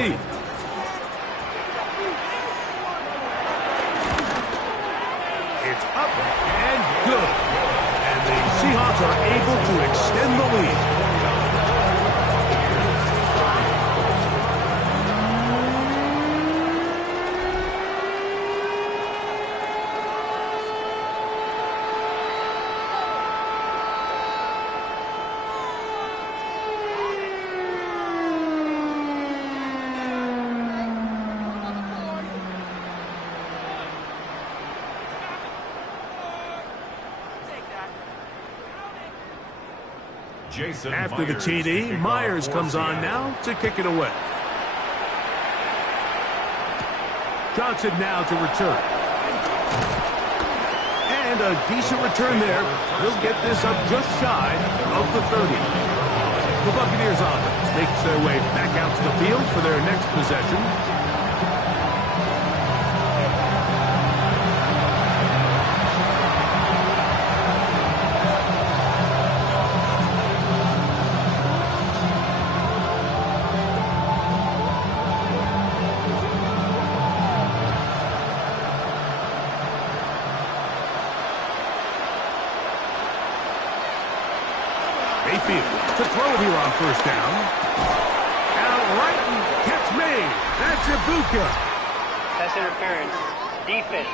It's up and good. And the Seahawks are able to extend the lead. After the TD, Myers comes on now to kick it away. Johnson now to return. And a decent return there. He'll get this up just shy of the 30. The Buccaneers offense makes their way back out to the field for their next possession. To throw here on first down. Out right and catch made. That's Ibuka. Pass interference. Defense.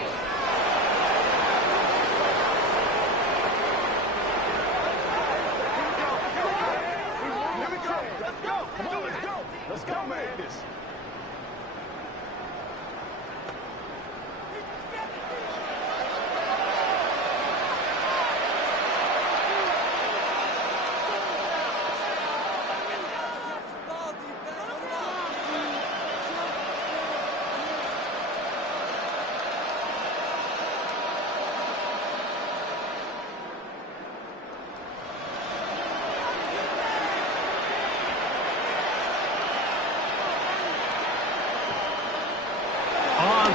Let's go, make this.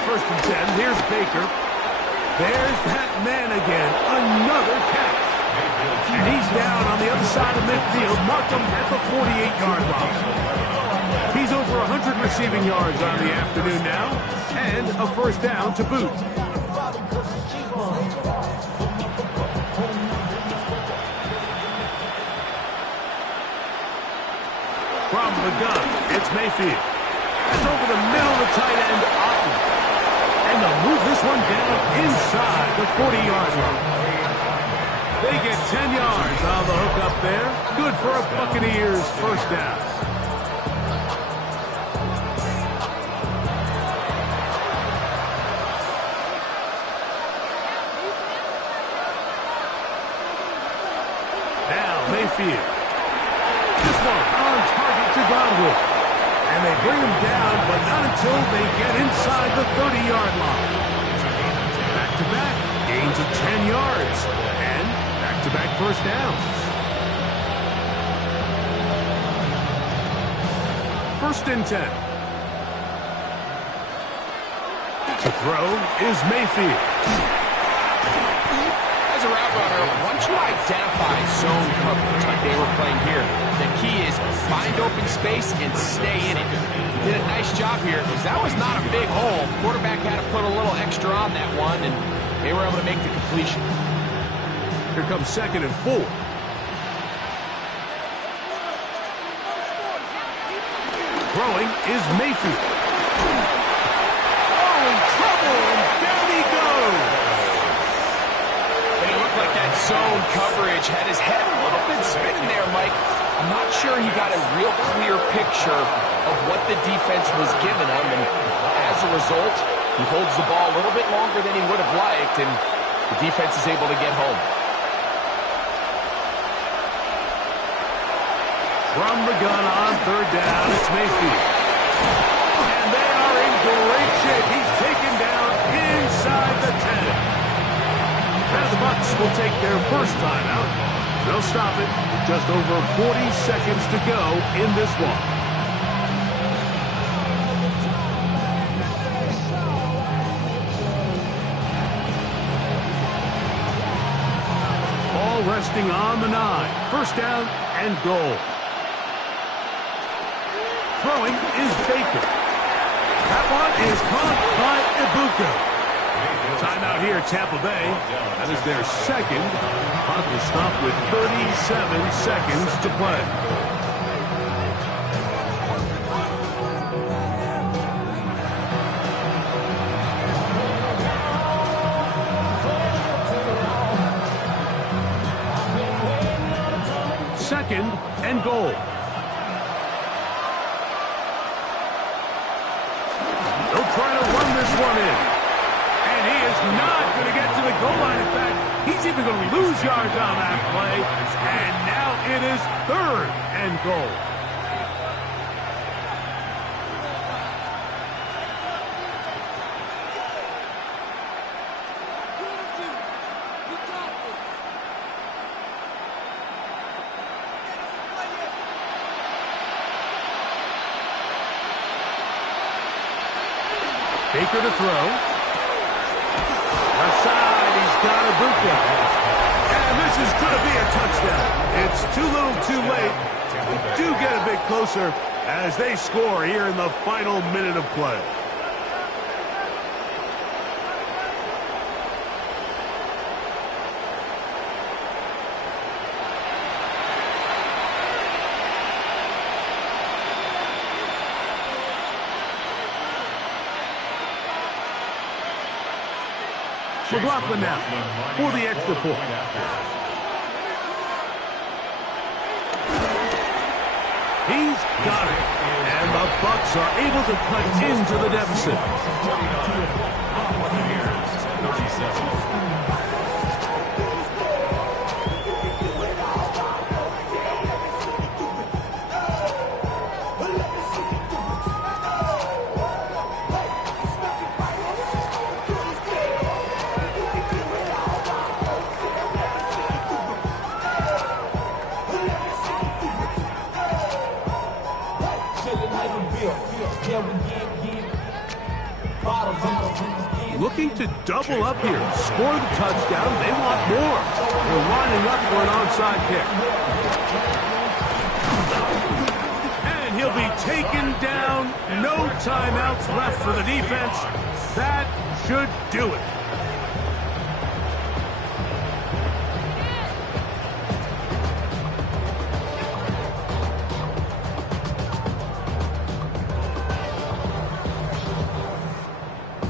First and 10. Here's Baker. There's that man again. Another catch. And he's down on the other side of midfield. Marked him at the 48-yard line. He's over 100 receiving yards on the afternoon now. And a first down to boot. From the gun, it's Mayfield. It's over the middle of the tight end, Otten. And they'll move this one down inside the 40-yard line. They get 10 yards on the hook up there. Good for a Buccaneers first down. Now Mayfield. This one on target to Godwin. And they bring him down, but not until they get inside the 30-yard line. Back-to-back, gains of 10 yards, and back-to-back first downs. First and 10. To throw is Mayfield. As a route runner, once you identify zone coverage like they were playing here, the key is find open space and stay in it. He did a nice job here because that was not a big hole. Quarterback had to put a little extra on that one, and they were able to make the completion. Here comes 2nd and 4. Throwing is Mayfield. Oh, in trouble, and down he goes. It looked like that zone coverage had his head a little bit spinning there, Mike. I'm not sure he got a real clear picture of what the defense was giving him, and as a result, he holds the ball a little bit longer than he would have liked, and the defense is able to get home. From the gun on third down, it's Mayfield. And they are in great shape. He's taken down inside the 10. Now the Bucs will take their first timeout. They'll stop it. Just over 40 seconds to go in this one. Ball resting on the 9. First down and goal. Throwing is Baker. That one is caught by Ibuka. Timeout here, Tampa Bay. That is their second. Clock will stop with 37 seconds to play. Second and goal. They'll try to run this one in. And he is not going to get to the goal line. In fact, he's even going to lose yards on that play. And now it is third and goal. Baker to throw. Left side, he's got a Bucca. And this is going to be a touchdown. It's too little too late. We do get a bit closer as they score here in the final minute of play. McLaughlin now for the extra point. He's got it. And the Bucs are able to cut into the deficit. Buccaneers, 37. Looking to double up here, score the touchdown. They want more. They're lining up for an onside kick. And he'll be taken down. No timeouts left for the defense. That should do it.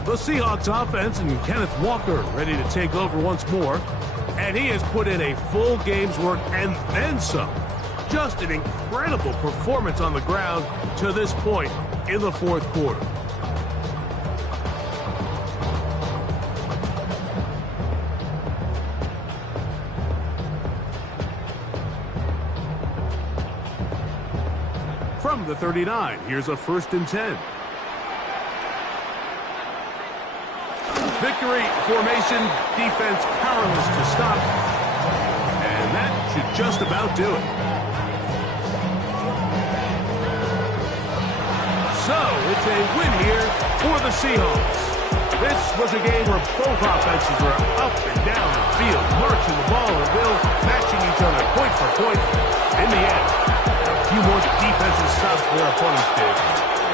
The Seahawks offense and Kenneth Walker ready to take over once more. And he has put in a full game's work and then some. Just an incredible performance on the ground to this point in the fourth quarter. From the 39, here's a 1st and 10. Victory formation, defense powerless to stop. And that should just about do it. So, it's a win here for the Seahawks. This was a game where both offenses were up and down the field, marching the ball at will, matching each other point for point. In the end, a few more defensive stops their opponents did.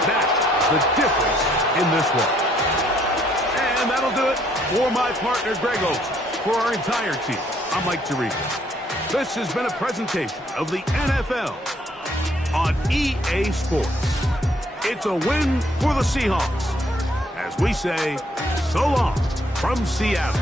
That's the difference in this one. And that'll do it for my partner, Greg Oaks. For our entire team, I'm Mike Tirico. This has been a presentation of the NFL on EA Sports. It's a win for the Seahawks. As we say, so long from Seattle.